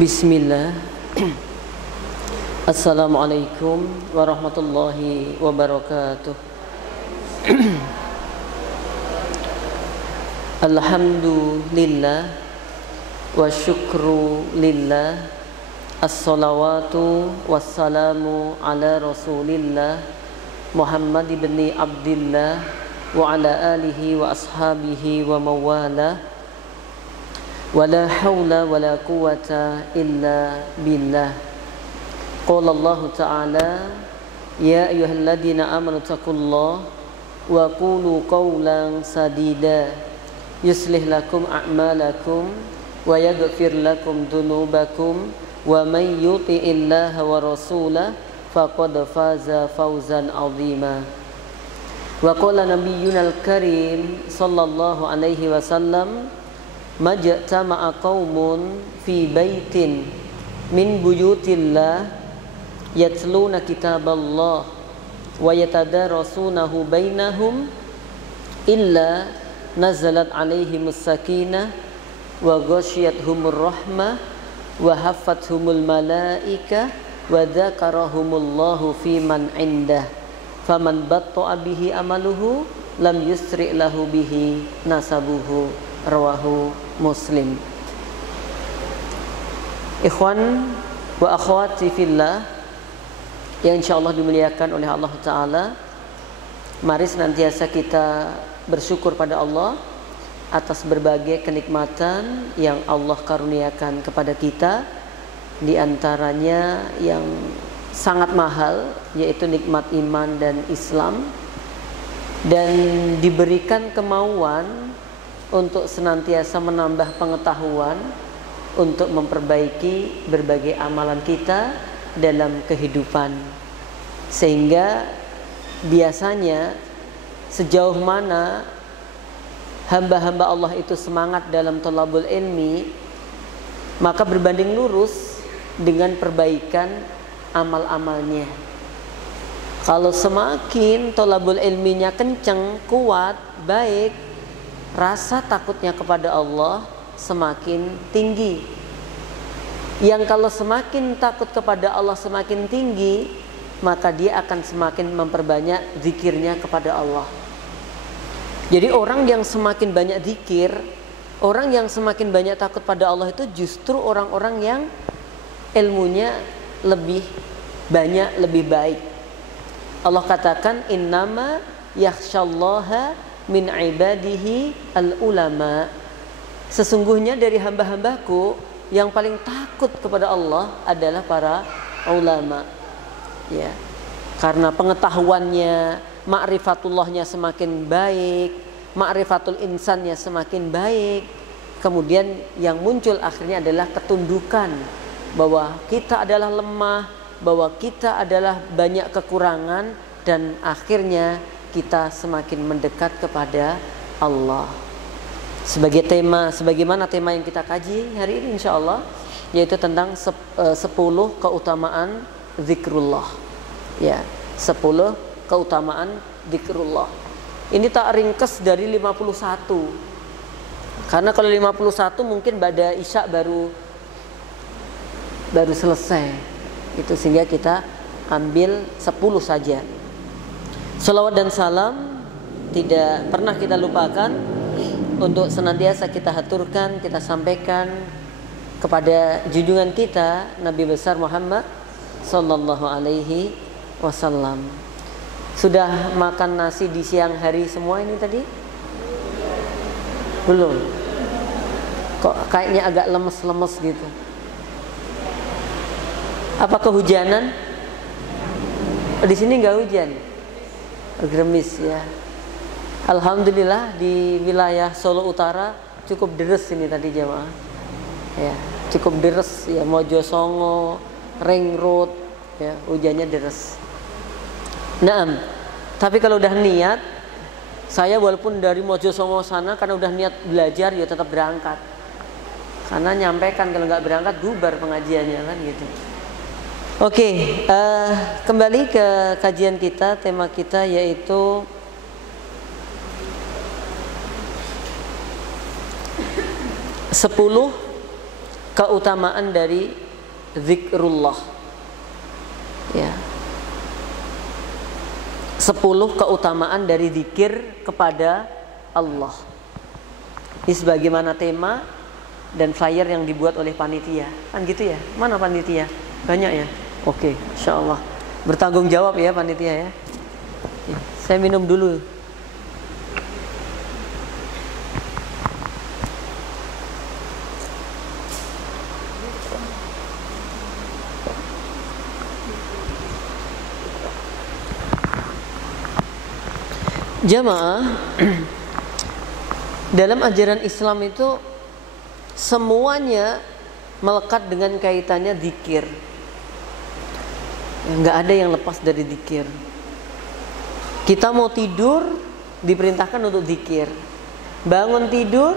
Bismillah. Assalamualaikum warahmatullahi wabarakatuh. Alhamdulillah wa syukru lillah. Assalawatu wassalamu ala rasulillah Muhammad ibn Abdillah wa ala alihi wa ashabihi wa mawalah. Wala hawla wala quwwata illa billah. Qala Allah Ta'ala, ya ayyuhalladzina amanu taqullaha wa qulu qawlan sadida yuslih lakum a'malakum wa yaghfir lakum dhunubakum wa may yuti'illaha wa rasulahu faqad faza fawzan 'azima. Wa qala nabiyyunal karim sallallahu alaihi wasallam, majtama'a qaumun fi baitin min buyutillah yatluna kitaballah wa yatadarasunahu bainahum illa nazalat alaihimus sakinah wa ghasyiyatuhumur rahmah wa haffathumul malaikah wa dzakarahumullahu fi man indah faman batta'a bihi amaluhu lam yusri' lahu bihi nasabuhu. Rawahu Muslim. Ikhwan wa akhwati fillah yang insyaallah dimuliakan oleh Allah Ta'ala, mari senantiasa kita bersyukur pada Allah atas berbagai kenikmatan yang Allah karuniakan kepada kita. Di antaranya yang sangat mahal, yaitu nikmat iman dan Islam, dan diberikan kemauan untuk senantiasa menambah pengetahuan untuk memperbaiki berbagai amalan kita dalam kehidupan. Sehingga biasanya sejauh mana hamba-hamba Allah itu semangat dalam thalabul ilmi, maka berbanding lurus dengan perbaikan amal-amalnya. Kalau semakin thalabul ilminya kenceng, kuat, baik, rasa takutnya kepada Allah semakin tinggi. Yang kalau semakin takut kepada Allah semakin tinggi, maka dia akan semakin memperbanyak zikirnya kepada Allah. Jadi orang yang semakin banyak zikir, orang yang semakin banyak takut pada Allah itu justru orang-orang yang ilmunya lebih banyak, lebih baik. Allah katakan, innama yakhsyallaha min ibadihi al-ulama. Sesungguhnya dari hamba-hambaku yang paling takut kepada Allah adalah para ulama. Ya. Karena pengetahuannya, ma'rifatullahnya semakin baik, ma'rifatul insannya semakin baik. Kemudian yang muncul akhirnya adalah ketundukan, bahwa kita adalah lemah, bahwa kita adalah banyak kekurangan, dan akhirnya kita semakin mendekat kepada Allah. Sebagai tema, sebagaimana tema yang kita kaji hari ini insyaallah, yaitu tentang 10 keutamaan zikrullah. Ya, 10 keutamaan zikrullah. Ini tak ringkes dari 51. Karena kalau 51 mungkin pada Isya baru selesai. Itu sehingga kita ambil 10 saja. Salawat dan salam tidak pernah kita lupakan untuk senantiasa kita haturkan, kita sampaikan kepada junjungan kita Nabi besar Muhammad sallallahu alaihi wasallam. Sudah makan nasi di siang hari semua ini tadi? Belum? Kok kayaknya agak lemes-lemes gitu? Apa kehujanan? Di sini nggak hujan, gerimis ya. Alhamdulillah di wilayah Solo Utara cukup deres ini tadi jamaah. Ya, cukup deres ya, Mojosongo, Ring Road ya, hujannya deres. Naam. Tapi kalau udah niat, saya walaupun dari Mojosongo sana karena udah niat belajar ya tetap berangkat. Karena nyampaikan, kalau nggak berangkat bubar pengajiannya kan gitu. Oke, kembali ke kajian kita, tema kita yaitu 10 keutamaan dari zikrullah. Ya. 10 keutamaan dari zikir kepada Allah. Ini sebagaimana tema dan flyer yang dibuat oleh panitia. Kan gitu ya? Mana panitia? Banyak ya? Oke, insyaallah. Bertanggung jawab ya panitia ya. Saya minum dulu. Jamaah, dalam ajaran Islam itu semuanya melekat dengan kaitannya zikir. Nggak ada yang lepas dari zikir. Kita mau tidur diperintahkan untuk zikir, bangun tidur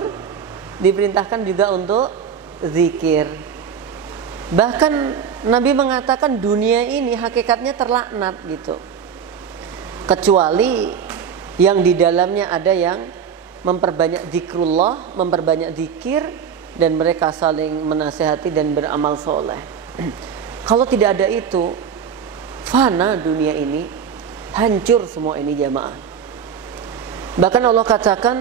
diperintahkan juga untuk zikir. Bahkan Nabi mengatakan dunia ini hakikatnya terlaknat gitu, kecuali yang di dalamnya ada yang memperbanyak zikrullah, memperbanyak zikir, dan mereka saling menasihati dan beramal soleh. Kalau tidak ada itu, fana dunia ini, hancur semua ini jamaah. Bahkan Allah katakan,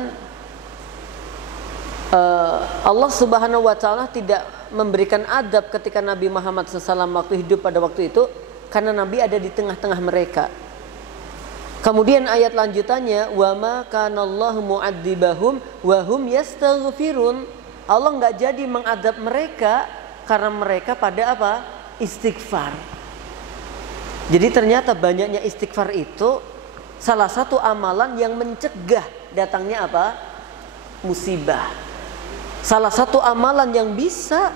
Allah subhanahu wa ta'ala tidak memberikan adab ketika Nabi Muhammad SAW waktu hidup pada waktu itu, karena Nabi ada di tengah-tengah mereka. Kemudian ayat lanjutannya, wa ma kanallahu mu'adzibahum wa hum yastaghfirun. Allah nggak jadi mengadab mereka karena mereka pada apa? Istighfar. Jadi ternyata banyaknya istighfar itu salah satu amalan yang mencegah datangnya apa? Musibah. Salah satu amalan yang bisa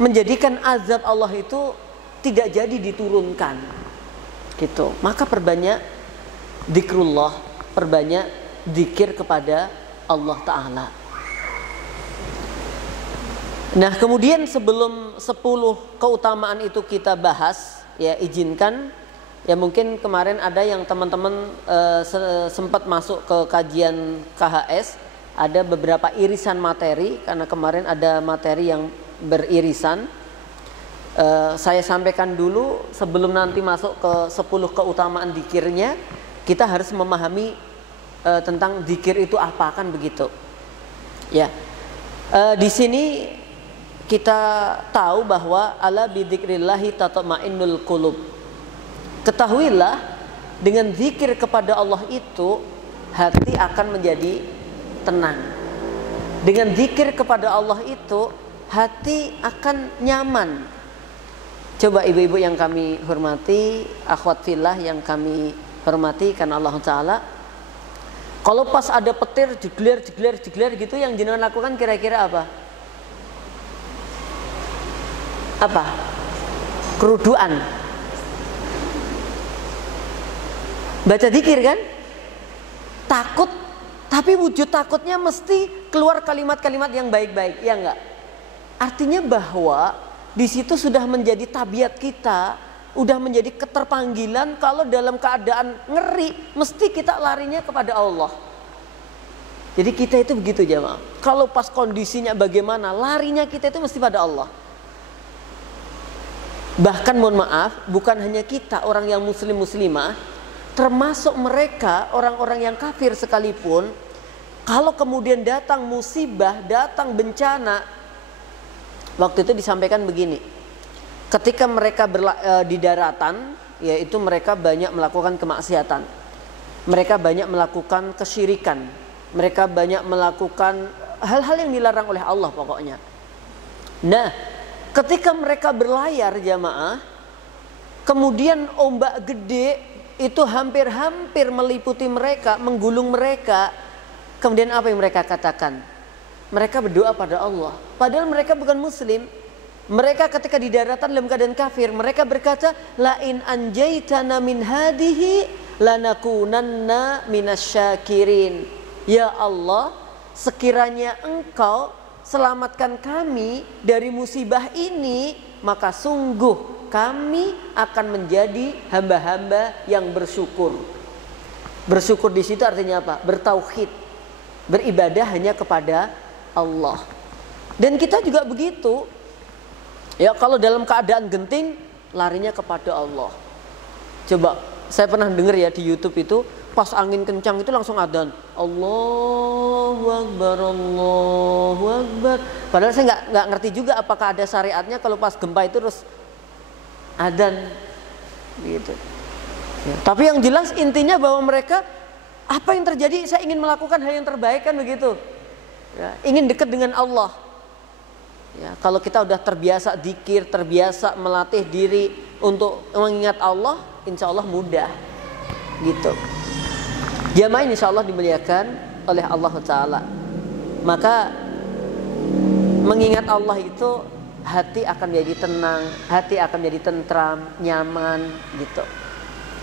menjadikan azab Allah itu tidak jadi diturunkan. Gitu. Maka perbanyak zikrullah, perbanyak zikir kepada Allah Ta'ala. Nah, kemudian sebelum 10 keutamaan itu kita bahas, ya izinkan, ya mungkin kemarin ada yang teman-teman sempat masuk ke kajian KHS, ada beberapa irisan materi, karena kemarin ada materi yang beririsan. Saya sampaikan dulu sebelum nanti masuk ke 10 keutamaan zikirnya. Kita harus memahami tentang zikir itu apa, kan begitu. Ya, di sini kita tahu bahwa ala bidzikrillahi tatma'innul qulub. Ketahuilah dengan zikir kepada Allah itu hati akan menjadi tenang. Dengan zikir kepada Allah itu hati akan nyaman. Coba ibu-ibu yang kami hormati, akhwat fillah yang kami hormati karena Allah Ta'ala, kalau pas ada petir jegler gitu, yang jenengan lakukan kira-kira apa? Apa? Keruduan. Baca zikir kan? Takut, tapi wujud takutnya mesti keluar kalimat-kalimat yang baik-baik, ya enggak? Artinya bahwa di situ sudah menjadi tabiat kita, udah menjadi keterpanggilan kalau dalam keadaan ngeri mesti kita larinya kepada Allah. Jadi kita itu begitu jamaah. Kalau pas kondisinya bagaimana, larinya kita itu mesti pada Allah. Bahkan mohon maaf, bukan hanya kita orang yang muslim muslimah, termasuk mereka orang-orang yang kafir sekalipun, kalau kemudian datang musibah, datang bencana, waktu itu disampaikan begini. Ketika mereka di daratan, yaitu mereka banyak melakukan kemaksiatan, mereka banyak melakukan kesyirikan, mereka banyak melakukan hal-hal yang dilarang oleh Allah pokoknya. Nah, ketika mereka berlayar jamaah, kemudian ombak gede itu hampir-hampir meliputi mereka, menggulung mereka. Kemudian apa yang mereka katakan? Mereka berdoa pada Allah, padahal mereka bukan muslim. Mereka ketika di daratan dalam keadaan kafir, mereka berkata, la in anjaitana min hadihi lanakunanna minasyakirin. Ya Allah, sekiranya Engkau selamatkan kami dari musibah ini, maka sungguh kami akan menjadi hamba-hamba yang bersyukur. Bersyukur di situ artinya apa? Bertauhid, beribadah hanya kepada Allah. Dan kita juga begitu. Ya kalau dalam keadaan genting larinya kepada Allah. Coba saya pernah dengar ya di YouTube itu, pas angin kencang itu langsung adzan, Allahu Akbar, Allahu Akbar. Padahal saya nggak ngerti juga apakah ada syariatnya kalau pas gempa itu terus adzan gitu. Ya, tapi yang jelas intinya bahwa mereka apa yang terjadi, saya ingin melakukan hal yang terbaik kan begitu. Ya, ingin dekat dengan Allah. Ya, kalau kita udah terbiasa dzikir, terbiasa melatih diri untuk mengingat Allah, insya Allah mudah gitu. Jamaah insya Allah dimuliakan oleh Allah Ta'ala. Maka mengingat Allah itu hati akan menjadi tenang, hati akan menjadi tentram, nyaman gitu.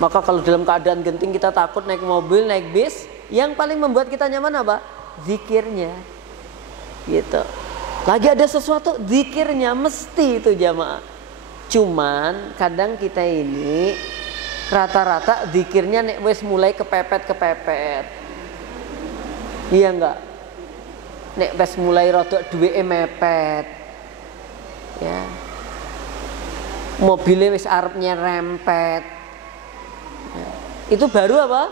Maka kalau dalam keadaan genting kita takut naik mobil, naik bis, yang paling membuat kita nyaman apa? Zikirnya gitu. Lagi ada sesuatu, zikirnya mesti itu jamaah. Cuman kadang kita ini rata-rata zikirnya nek wis mulai kepepet. Iya enggak? Nek wis mulai rada duweke mepet. Ya. Mobilnya wis arep nyerempet. Ya. Itu baru apa?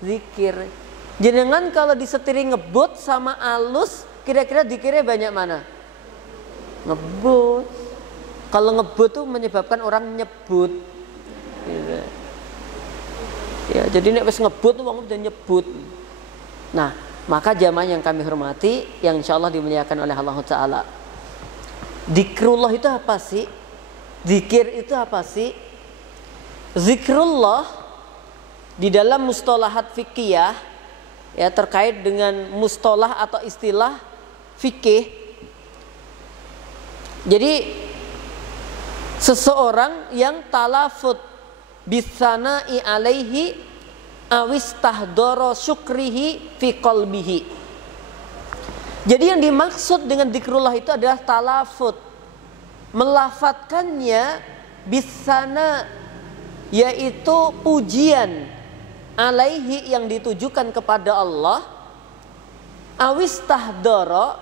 Zikir. Jenengan kalau disetiri ngebut sama alus, kira-kira zikirnya banyak mana? Ngebut. Kalau ngebut tuh menyebabkan orang nyebut. Gitu. Ya, jadi nek wis ngebut wong udah nyebut. Nah, maka jamaah yang kami hormati, yang insyaallah dimuliakan oleh Allah Ta'ala, zikrullah itu apa sih? Zikir itu apa sih? Zikrullah di dalam mustalahat fikih ya terkait dengan mustalah atau istilah fikih. Jadi seseorang yang talafut bisana'i alaihi awis tahdoro syukrihi fi qalbihi. Jadi yang dimaksud dengan zikrullah itu adalah talafut, melafatkannya bisana, yaitu pujian, alaihi yang ditujukan kepada Allah, awis tahdoro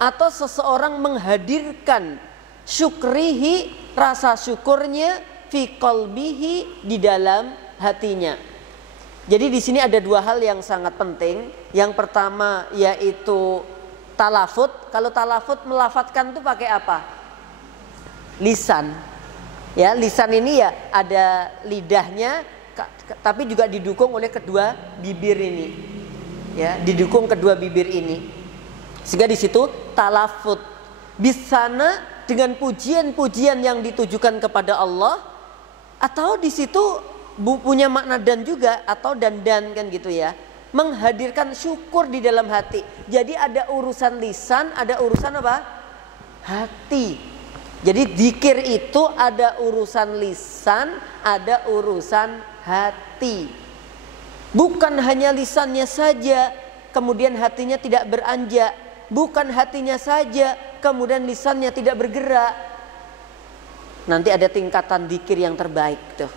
atau seseorang menghadirkan syukrihi, rasa syukurnya, fi qalbihi, di dalam hatinya. Jadi di sini ada dua hal yang sangat penting. Yang pertama yaitu talafut. Kalau talafut melafatkan itu pakai apa? Lisan. Ya, lisan ini ya ada lidahnya, tapi juga didukung oleh kedua bibir ini. Ya, didukung kedua bibir ini. Sehingga di situ talafut. Bisana dengan pujian-pujian yang ditujukan kepada Allah, atau di situ punya makna dan juga, atau dan kan gitu ya, menghadirkan syukur di dalam hati. Jadi ada urusan lisan, ada urusan apa? Hati. Jadi zikir itu ada urusan lisan, ada urusan hati. Bukan hanya lisannya saja kemudian hatinya tidak beranjak, bukan hatinya saja kemudian lisannya tidak bergerak. Nanti ada tingkatan zikir yang terbaik tuh.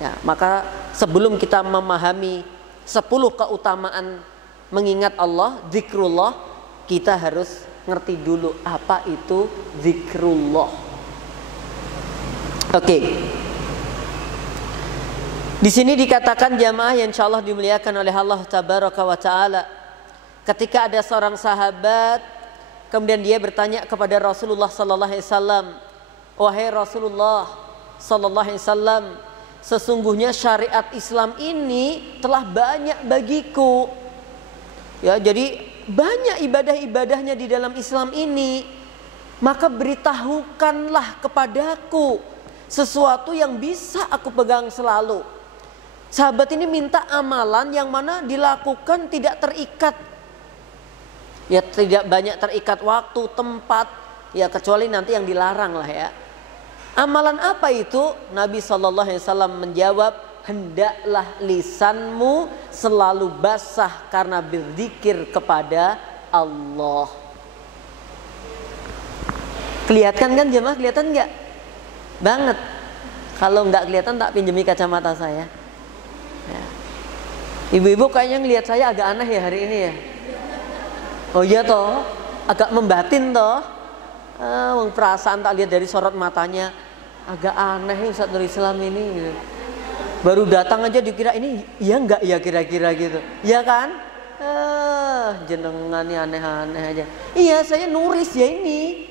Ya, maka sebelum kita memahami 10 keutamaan mengingat Allah, zikrullah, kita harus ngerti dulu apa itu zikrullah. Oke. Di sini dikatakan jamaah yang insyaallah dimuliakan oleh Allah Tabaraka wa Ta'ala, ketika ada seorang sahabat kemudian dia bertanya kepada Rasulullah sallallahu alaihi wasallam, wahai Rasulullah sallallahu alaihi wasallam, sesungguhnya syariat Islam ini telah banyak bagiku. Ya, jadi banyak ibadah-ibadahnya di dalam Islam ini. Maka beritahukanlah kepadaku sesuatu yang bisa aku pegang selalu. Sahabat ini minta amalan yang mana dilakukan tidak terikat. Ya, tidak banyak terikat waktu, tempat, ya kecuali nanti yang dilarang lah ya. Amalan apa itu? Nabi SAW menjawab, hendaklah lisanmu selalu basah karena berzikir kepada Allah. Kelihatan kan jemaah? Kelihatan nggak? Banget. Kalau nggak kelihatan tak pinjemi kacamata saya. Ya. Ibu-ibu kayaknya ngelihat saya agak aneh ya hari ini ya. Oh iya toh, agak membatin toh. Wong perasaan tak lihat dari sorot matanya agak aneh Ustaz Nur Islam ini gitu. Baru datang aja dikira ini iya enggak ya kira-kira gitu. Iya kan? Jenengan nih aneh-aneh aja. Iya, saya nuris ya ini.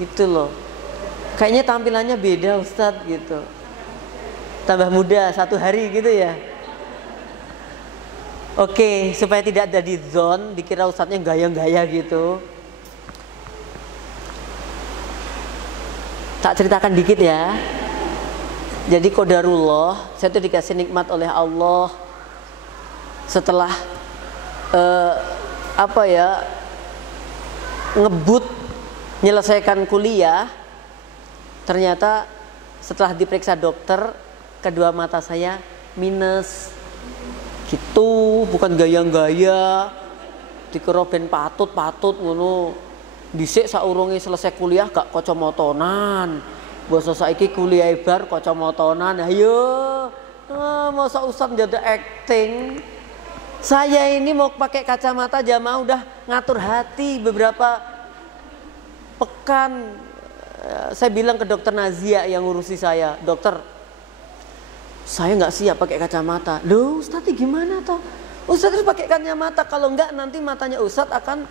Gitu loh. Kayaknya tampilannya beda Ustadz gitu. Tambah muda 1 hari gitu ya. Oke, supaya tidak ada di zone, dikira Ustadznya gaya-gaya gitu. Tak ceritakan dikit ya. Jadi qadarullah, saya tuh dikasih nikmat oleh Allah setelah ngebut menyelesaikan kuliah. Ternyata setelah diperiksa dokter, kedua mata saya minus. Gitu, bukan gaya-gaya. Dikira ben patut ngono. Dhisik saurunge selesai kuliah gak kacamatanan. Basa saiki kuliah bar kacamatanan. Ayo. Masa Ustaz jadi acting. Saya ini mau pakai kacamata jamaah udah ngatur hati beberapa pekan. Saya bilang ke dokter Nazia yang ngurusi saya, dokter, saya nggak siap pakai kacamata. Loh, Ustaz gimana toh? Ustaz harus pakai kacamata, kalau enggak nanti matanya Ustaz akan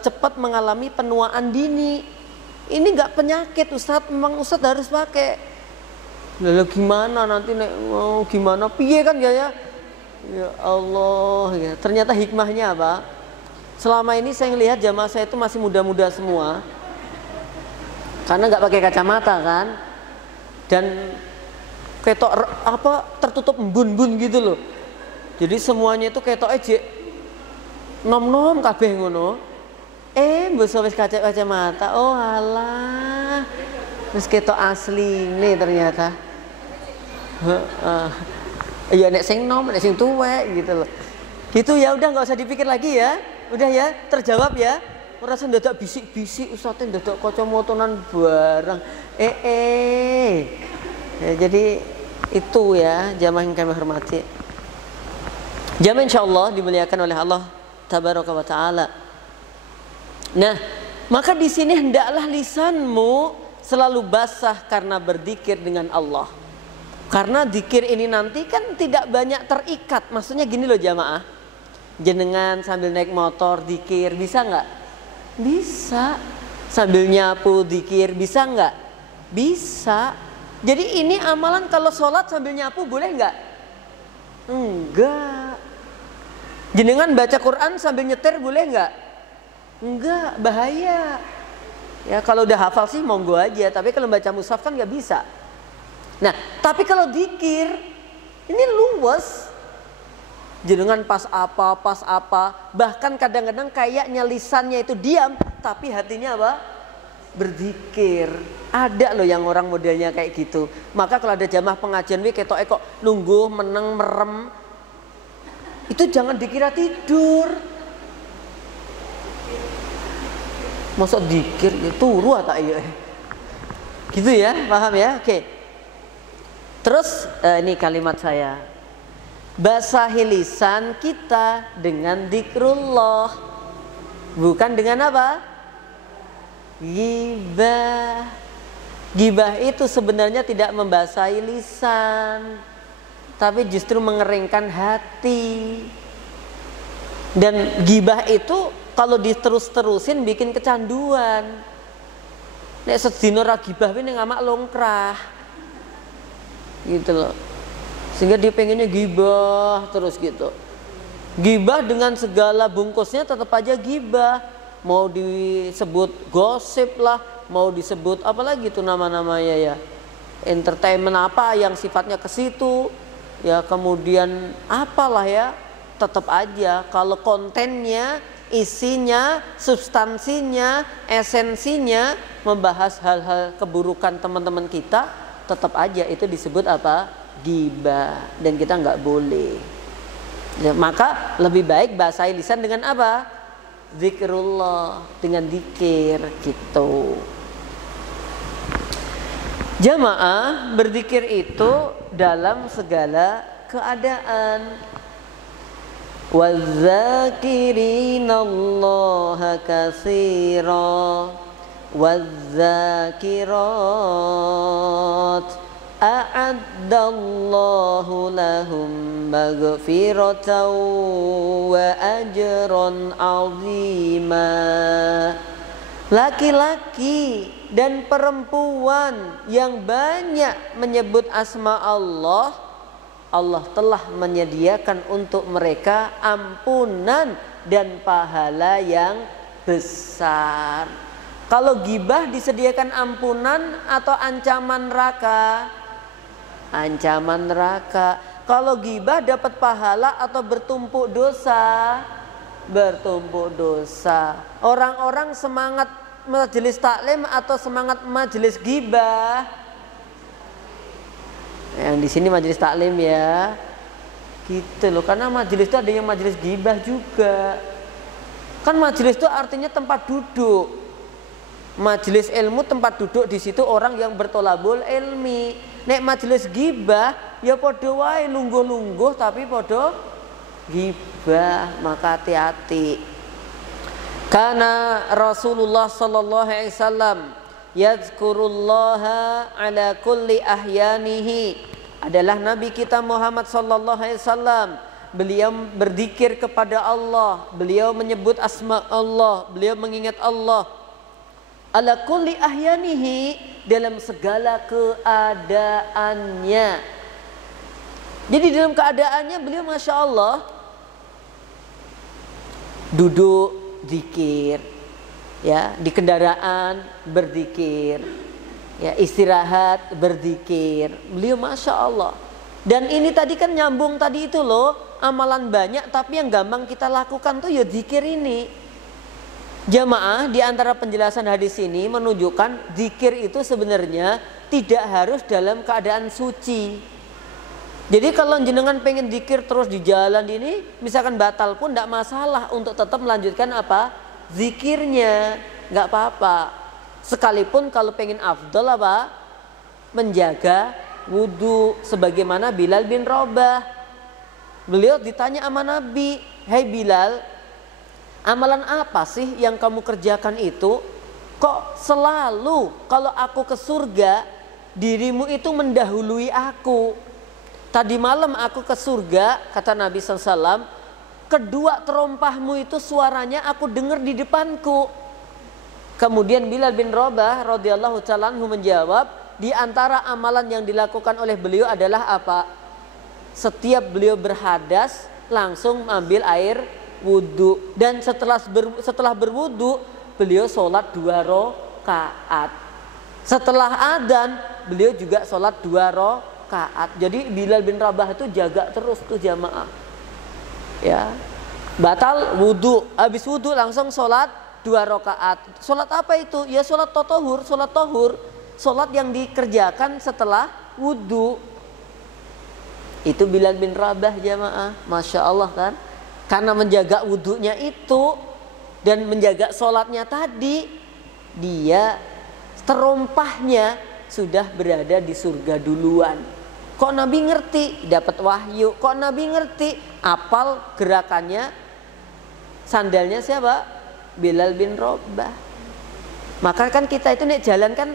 cepat mengalami penuaan dini. Ini nggak penyakit Ustaz, memang Ustaz harus pakai. Lalu gimana nanti gimana? Piye kan ya? Ya Allah ya. Ternyata hikmahnya apa? Selama ini saya melihat jamaah saya itu masih muda-muda semua. Karena nggak pakai kacamata kan. Dan ketok tertutup embun-embun gitu loh. Jadi semuanya itu ketok aja nom-nom kabeh ngono. Mbok wis kacamata. Oh alah. Wis ketok asli nih ternyata. Iya nek sing nom, nek sing tuwek gitu loh. Gitu ya udah nggak usah dipikir lagi ya. Udah ya, terjawab ya. Merasa ndadak bisik-bisik Ustaz ndadak kacamatanan barang. Ya, jadi itu ya jamaah yang kami hormati. Jamaah insyaallah dimuliakan oleh Allah tabaraka wa taala. Nah, maka di sini hendaklah lisanmu selalu basah karena berzikir dengan Allah. Karena zikir ini nanti kan tidak banyak terikat. Maksudnya gini loh jamaah. Jenengan sambil naik motor zikir bisa nggak? Bisa. Sambil nyapu zikir bisa nggak? Bisa. Jadi ini amalan kalau sholat sambil nyapu boleh nggak? Enggak. Jenengan baca Quran sambil nyetir boleh nggak? Enggak, bahaya. Ya kalau udah hafal sih monggo aja. Tapi kalau baca mushaf kan nggak bisa. Nah, tapi kalau zikir ini luwes. Jenengan pas apa, bahkan kadang-kadang kayaknya lisannya itu diam, tapi hatinya apa? Berzikir. Ada loh yang orang modelnya kayak gitu. Maka kalau ada jamaah pengajian ketok kok nunggu meneng merem, itu jangan dikira tidur. Masa zikir ya turu tak ya? Gitu ya, paham ya? Oke. Terus ini kalimat saya, basahi lisan kita dengan zikrullah, bukan dengan apa? Ghibah. Ghibah itu sebenarnya tidak membasahi lisan, tapi justru mengeringkan hati. Dan ghibah itu kalau diterus-terusin bikin kecanduan. Nek sedina ra ghibah ini ngamak longkrah. Gitu loh, sehingga dia pengennya gibah terus gitu. Gibah dengan segala bungkusnya tetap aja gibah. Mau disebut gosip lah, mau disebut apa lagi tuh nama-namanya ya, entertainment apa yang sifatnya ke situ ya, kemudian apalah ya, tetap aja kalau kontennya, isinya, substansinya, esensinya membahas hal-hal keburukan teman-teman kita, tetap aja itu disebut apa? Ghibah. Dan kita nggak boleh ya, maka lebih baik basahi lisan dengan apa? Zikrullah, dengan zikir gitu. Jamaah berzikir itu dalam segala keadaan. Wadzakirinallaha katsira wadzakirat a'addallahu lahum maghfiratan wa ajran 'azima. Laki-laki dan perempuan yang banyak menyebut asma Allah, Allah telah menyediakan untuk mereka ampunan dan pahala yang besar. Kalau gibah disediakan ampunan atau ancaman neraka? Ancaman neraka. Kalau gibah dapat pahala atau bertumpuk dosa? Bertumpuk dosa. Orang-orang semangat majelis taklim atau semangat majelis gibah? Yang di sini majelis taklim ya, gitu loh. Karena majelis itu ada yang majelis gibah juga. Kan majelis itu artinya tempat duduk. Majelis ilmu tempat duduk, di situ orang yang bertolabul ilmi. Nek majelis gibah ya podo wae lungguh-lungguh tapi podo gibah, maka hati-hati. Karena Rasulullah sallallahu alaihi wasallam yadzkurullaha ala kulli ahyanihi, adalah Nabi kita Muhammad sallallahu alaihi wasallam. Beliau berzikir kepada Allah, beliau menyebut asma Allah, beliau mengingat Allah ala kulli ahyanihi, dalam segala keadaannya. Jadi dalam keadaannya beliau masya Allah duduk zikir, ya, di kendaraan berzikir, ya, istirahat berzikir, beliau masya Allah. Dan ini tadi kan nyambung tadi itu loh, amalan banyak tapi yang gampang kita lakukan tuh ya zikir ini. Jamaah, di antara penjelasan hadis ini menunjukkan zikir itu sebenarnya tidak harus dalam keadaan suci. Jadi kalau jenengan pengen zikir terus di jalan ini, misalkan batal pun tidak masalah untuk tetap melanjutkan apa? Zikirnya, nggak apa-apa. Sekalipun kalau pengen afdal apa? Menjaga wudu, sebagaimana Bilal bin Rabah. Beliau ditanya sama Nabi, "Hai Bilal, amalan apa sih yang kamu kerjakan itu? Kok selalu kalau aku ke surga, dirimu itu mendahului aku? Tadi malam aku ke surga," kata Nabi SAW, "kedua terompahmu itu suaranya aku dengar di depanku." Kemudian Bilal bin Rabah radhiyallahu ta'ala anhu menjawab, di antara amalan yang dilakukan oleh beliau adalah apa? Setiap beliau berhadas langsung ambil air wudhu, dan setelah berwudhu beliau sholat 2 rakaat. Setelah adzan beliau juga sholat 2 rakaat. Jadi Bilal bin Rabah itu jaga terus tuh jamaah. Ya, batal wudhu, habis wudhu langsung sholat 2 rakaat. Sholat apa itu? Ya sholat tohur, sholat yang dikerjakan setelah wudhu. Itu Bilal bin Rabah jamaah, masya Allah kan? Karena menjaga wudhunya itu dan menjaga sholatnya tadi, dia terompahnya sudah berada di surga duluan. Kok Nabi ngerti? Dapat wahyu. Kok Nabi ngerti? Apal gerakannya sandalnya siapa? Bilal bin Rabah. Maka kan kita itu nek jalan kan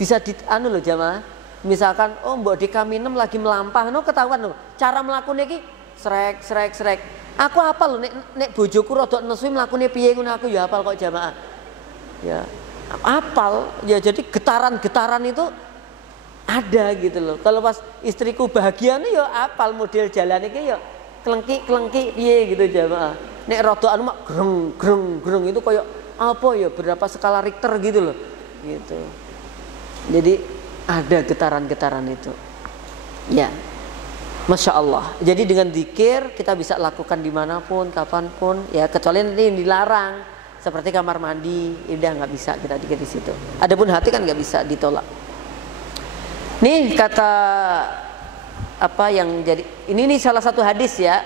bisa di anu loh jamaah. Misalkan mbok di Kaminem lagi melampah, ketahuan loh. Cara melakukan iki srek. Aku hafal loh, nek bojoku rada nesu mlakune piye ngono aku ya hafal kok jamaah. Ya, hafal. Ya jadi getaran-getaran itu ada gitu loh. Kalau pas istriku bahagia nih ya hafal model jalan iki ya klengki piye gitu jamaah. Nek rada anu mak greng itu kayak apa ya, berapa skala Richter gitu loh. Gitu. Jadi ada getaran-getaran itu. Ya. Masya Allah. Jadi dengan zikir kita bisa lakukan dimanapun, kapanpun, ya kecuali nanti yang dilarang seperti kamar mandi, udah nggak bisa kita zikir di situ. Adapun hati kan nggak bisa ditolak. Nih kata apa yang jadi ini salah satu hadis ya.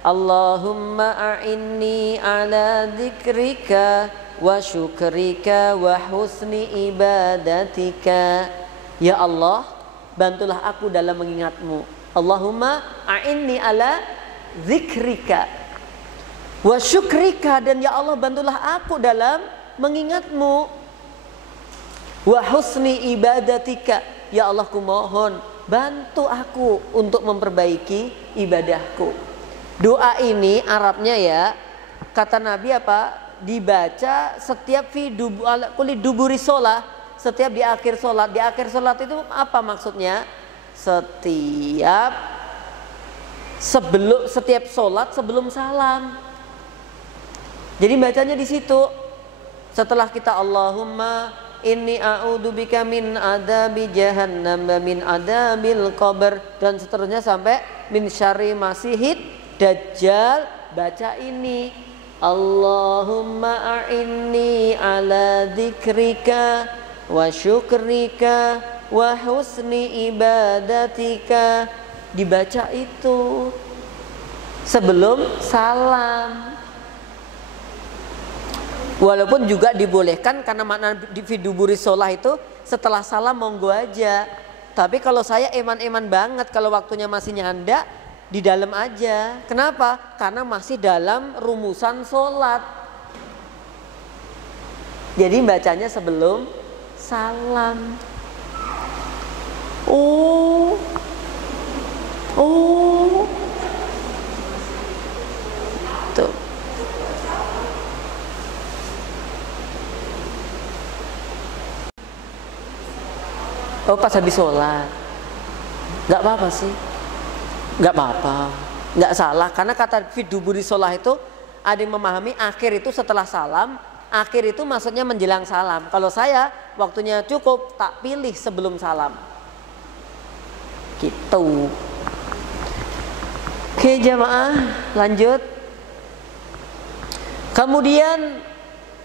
Allahumma a'inni ala dzikrika wa syukrika wa husni ibadatika. Ya Allah, bantulah aku dalam mengingatmu. Allahumma a'inni ala zikrika, Wa syukrika, dan ya Allah bantulah aku dalam mengingatmu. Wa husni ibadatika, ya Allah ku mohon bantu aku untuk memperbaiki ibadahku. Doa ini Arabnya ya, kata Nabi apa? Dibaca setiap fi kulli duburi sholat, setiap di akhir sholat. Di akhir sholat itu apa maksudnya? Setiap sholat sebelum salam. Jadi bacanya di situ. Setelah kita Allahumma inni a'udzubika min adabi jahannam wa min adabil qabr dan seterusnya sampai min syarri masihid dajjal, baca ini Allahumma a'inni ala dzikrika wa syukrika wa husni ibadatika. Dibaca itu sebelum salam. Walaupun juga dibolehkan karena makna di duburi sholah itu setelah salam monggo aja. Tapi kalau saya eman-eman banget kalau waktunya masih nyanda, di dalam aja. Kenapa? Karena masih dalam rumusan sholat. Jadi bacanya sebelum salam. Tuh. Oh, pas habis sholat. Gak apa-apa sih. Gak apa-apa, gak salah. Karena kata fiduburi sholat itu ada yang memahami akhir itu setelah salam. Akhir itu maksudnya menjelang salam. Kalau saya waktunya cukup, tak pilih sebelum salam. Gitu. Oke jamaah, lanjut. Kemudian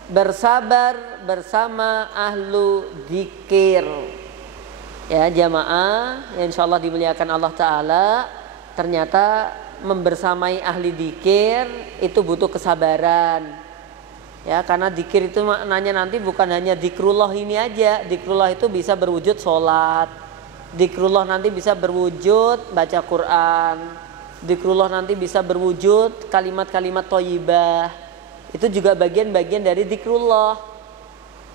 bersabar bersama ahlu dzikir. Ya jamaah, insya Allah dimuliakan Allah Ta'ala. Ternyata membersamai ahli dzikir itu butuh kesabaran. Ya, karena dzikir itu maknanya nanti bukan hanya dzikrullah ini aja. Dzikrullah itu bisa berwujud sholat. Dzikrullah nanti bisa berwujud baca Quran. Dzikrullah nanti bisa berwujud kalimat-kalimat thayyibah. Itu juga bagian-bagian dari dzikrullah.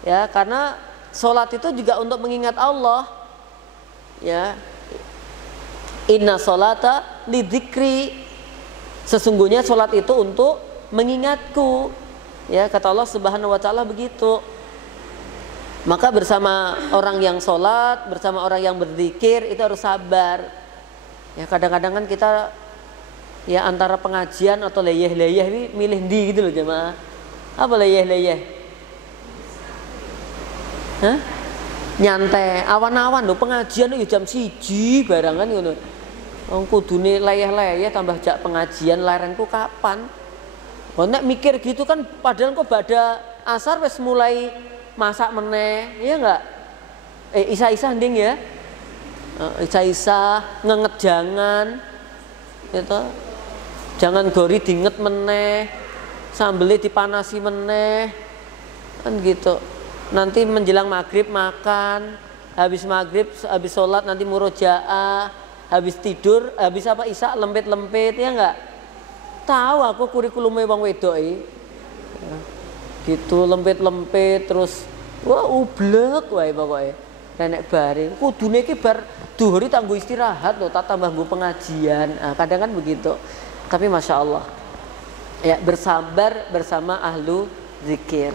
Ya, karena sholat itu juga untuk mengingat Allah. Ya, inna sholata lidzikri, sesungguhnya sholat itu untuk mengingatku. Ya, kata Allah Subhanahu wa Ta'ala begitu. Maka bersama orang yang sholat, bersama orang yang berzikir itu harus sabar. Ya, kadang-kadang kan kita ya antara pengajian atau leyeh-leyeh ini milih di gitu loh jemaah. Apa leyeh-leyeh? Hah? Nyantai, awan-awan lho pengajian itu jam 1 barangan ngono. Wong kudune leyeh-leyeh tambah jak pengajian larenku kapan? Kok nek mikir gitu kan padahal kok pada asar wis mulai masak meneh, iya enggak? Isa-isa nding ya. Isa-isa ngenget jangan. Gitu. Jangan gori dinget meneh. Sambelnya dipanasi meneh. Kan gitu. Nanti menjelang maghrib makan, habis maghrib, habis sholat nanti murojaah, habis tidur, habis apa isya lempit-lempit, ya enggak? Tahu aku kurikulumnya wong wedok ya. Gitu lempit-lempit terus wah ublek wae pokoknya. Nenek bare kudune iki bar dhuwur tanggo istirahat loh, tak tambah nggo pengajian. Nah, kadang kan begitu. Tapi Masya Allah. Ya, bersabar bersama ahlu zikir.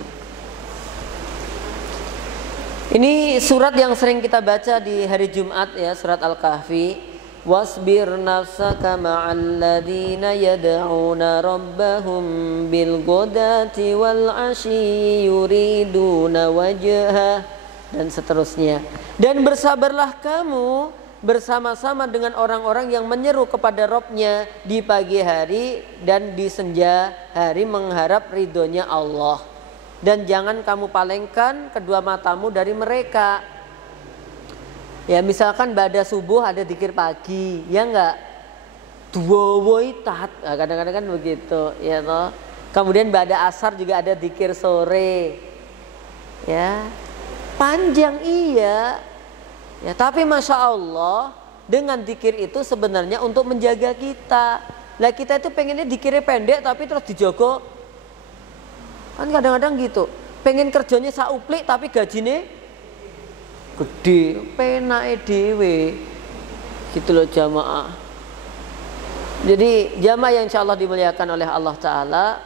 Ini surat yang sering kita baca di hari Jumat ya, surat Al-Kahfi. Wasbir nafsaka ma'al ladzina yad'una rabbahum bil ghadati wal 'ashyi yuriduna wajha, dan seterusnya. Dan bersabarlah kamu bersama-sama dengan orang-orang yang menyeru kepada Rabb-nya di pagi hari dan di senja hari mengharap ridhonya Allah. Dan jangan kamu palingkan kedua matamu dari mereka. Ya misalkan pada subuh ada dzikir pagi, ya enggak? Duwowoitat, nah, kadang-kadang kan begitu, ya toh. Kemudian pada asar juga ada dzikir sore. Ya. Panjang iya. Ya, tapi Masya Allah dengan dzikir itu sebenarnya untuk menjaga kita. Lah kita itu pengennya dikira pendek tapi terus dijogo. Kan kadang-kadang gitu. Pengen kerjanya sauplik tapi gajinya gede, penake dhewe. Gitu loh jamaah. Jadi jamaah yang insyaallah dimuliakan oleh Allah Ta'ala,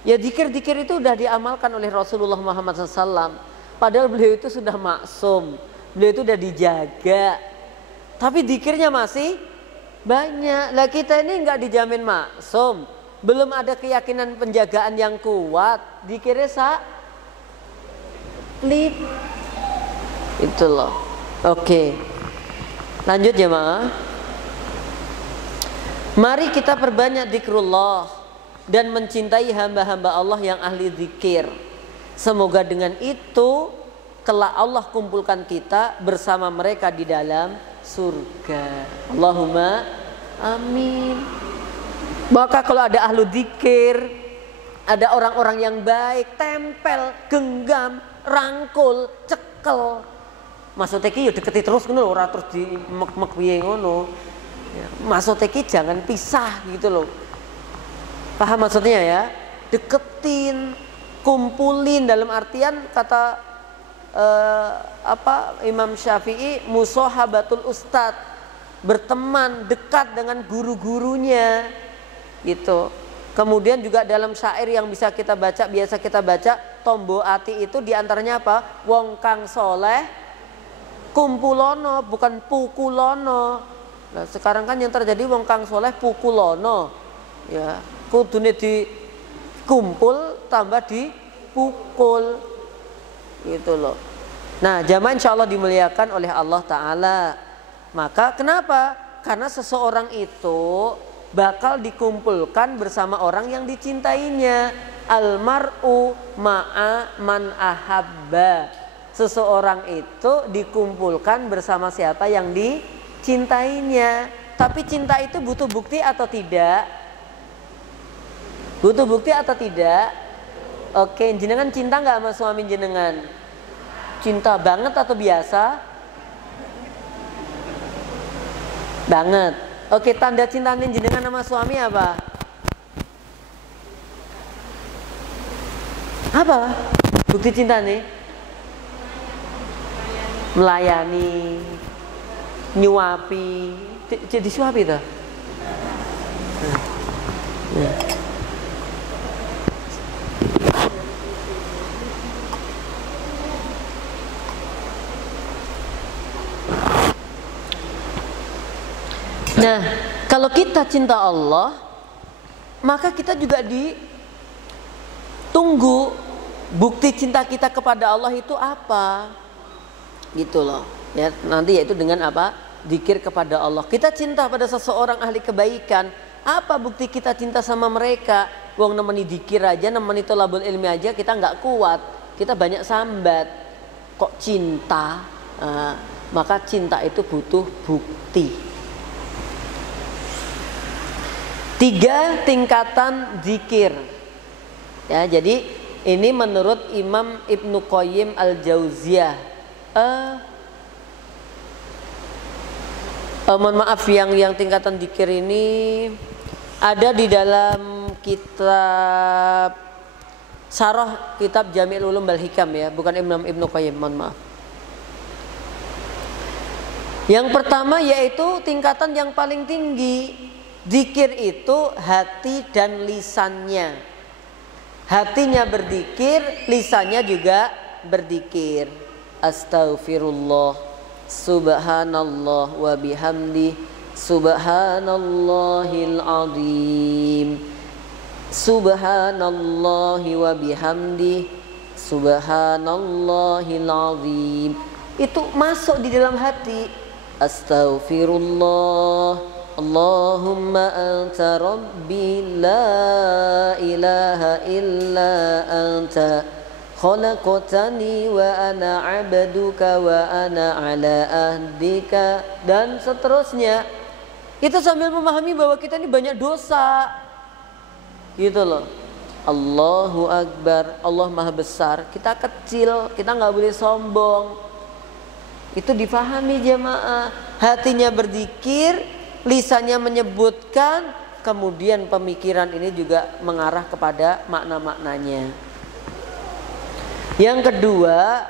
ya dikir-dikir itu udah diamalkan oleh Rasulullah Muhammad SAW. Padahal beliau itu sudah maksum, beliau itu udah dijaga, tapi dikirnya masih banyak. Lah kita ini nggak dijamin maksum, belum ada keyakinan penjagaan yang kuat, dikirnya pelit. Itu loh. Oke, lanjut jemaah. Mari kita perbanyak zikrullah dan mencintai hamba-hamba Allah yang ahli zikir. Semoga dengan itu kelak Allah kumpulkan kita bersama mereka di dalam surga. Allahumma amin. Maka kalau ada ahlu zikir, ada orang-orang yang baik, tempel, genggam, rangkul, cekel. Maksudnya ki yo deketi terus ngono, ora terus di mek-mek piye ngono. Maksudnya ki jangan pisah gitu loh. Paham maksudnya ya? Deketin, kumpulin, dalam artian kata Imam Syafi'i, musahabatul ustad, berteman dekat dengan guru-gurunya gitu. Kemudian juga dalam syair yang bisa kita baca, biasa kita baca, tombo ati itu diantaranya apa? Wong kang soleh kumpulono, bukan pukulono. Nah, sekarang kan yang terjadi wong kang soleh pukulono, ya kudune dikumpul tambah dipukul gitu loh. Nah jamaah insyaallah dimuliakan oleh Allah Ta'ala. Maka kenapa? Karena seseorang itu bakal dikumpulkan bersama orang yang dicintainya. Almar'u ma'a man ahabba. Seseorang itu dikumpulkan bersama siapa yang dicintainya. Tapi cinta itu butuh bukti atau tidak? Butuh bukti atau tidak? Oke, jenengan cinta nggak sama suami jenengan? Cinta banget atau biasa? Banget. Oke, tanda cintanya jenengan sama suami apa? Apa? Bukti cinta nih? Melayani, nyuapi, jadi suapi tuh. Nah, kalau kita cinta Allah, maka kita juga ditunggu bukti cinta kita kepada Allah itu apa? Gitu loh. Ya, nanti yaitu dengan apa? Zikir kepada Allah. Kita cinta pada seseorang ahli kebaikan, apa bukti kita cinta sama mereka? Wong nemeni zikir aja, nemeni thalabul ilmi aja kita nggak kuat. Kita banyak sambat. Kok cinta? Maka cinta itu butuh bukti. 3 tingkatan zikir. Ya, jadi ini menurut Imam Ibnu Qayyim Al-Jauziyah. Mohon maaf, yang tingkatan zikir ini ada di dalam kitab Syarah kitab Jami'ul Ulum wal Hikam, ya, bukan Imam Ibnu Qayyim, mohon maaf. Yang pertama yaitu tingkatan yang paling tinggi. Zikir itu hati dan lisannya. Hatinya berzikir, lisannya juga berzikir. Astaghfirullah, subhanallah wa bihamdi, subhanallahil azim, subhanallahi wa bihamdi, subhanallahil azim. Itu masuk di dalam hati. Astaghfirullah, Allahumma anta rabbi la ilaha illa anta khalaqtani wa ana abduka wa ana ala ahdika, dan seterusnya. Itu sambil memahami bahwa kita ini banyak dosa gitu loh. Allahu Akbar, Allah Maha Besar, kita kecil, kita nggak boleh sombong. Itu difahami jemaah. Hatinya berzikir, lisannya menyebutkan, kemudian pemikiran ini juga mengarah kepada makna-maknanya. Yang kedua,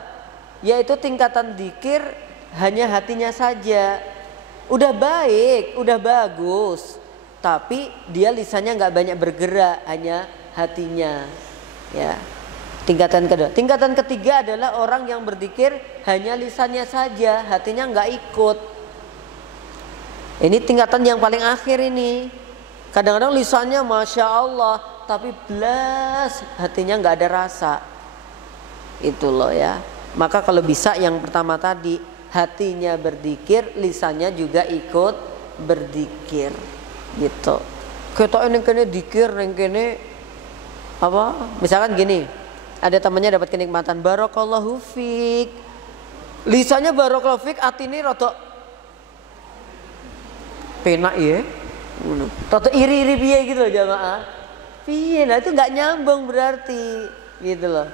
yaitu tingkatan dzikir hanya hatinya saja. Udah baik, udah bagus, tapi dia lisannya nggak banyak bergerak, hanya hatinya. Ya. Tingkatan kedua. Tingkatan ketiga adalah orang yang berzikir hanya lisannya saja, hatinya nggak ikut. Ini tingkatan yang paling akhir ini. Kadang-kadang lisannya Masya Allah, tapi belas hatinya nggak ada rasa. Itu loh ya. Maka kalau bisa yang pertama tadi, hatinya berzikir, lisannya juga ikut berzikir. Gitu. Kita ini kene zikir, neng kene apa? Misalkan gini, ada temannya dapat kenikmatan, barakallahu fik. Lisannya barakallahu fik, hati ini rodok penak ya. Toto iri-iri piye gitu loh jamaah. Piye lah itu nggak nyambung berarti gitu loh.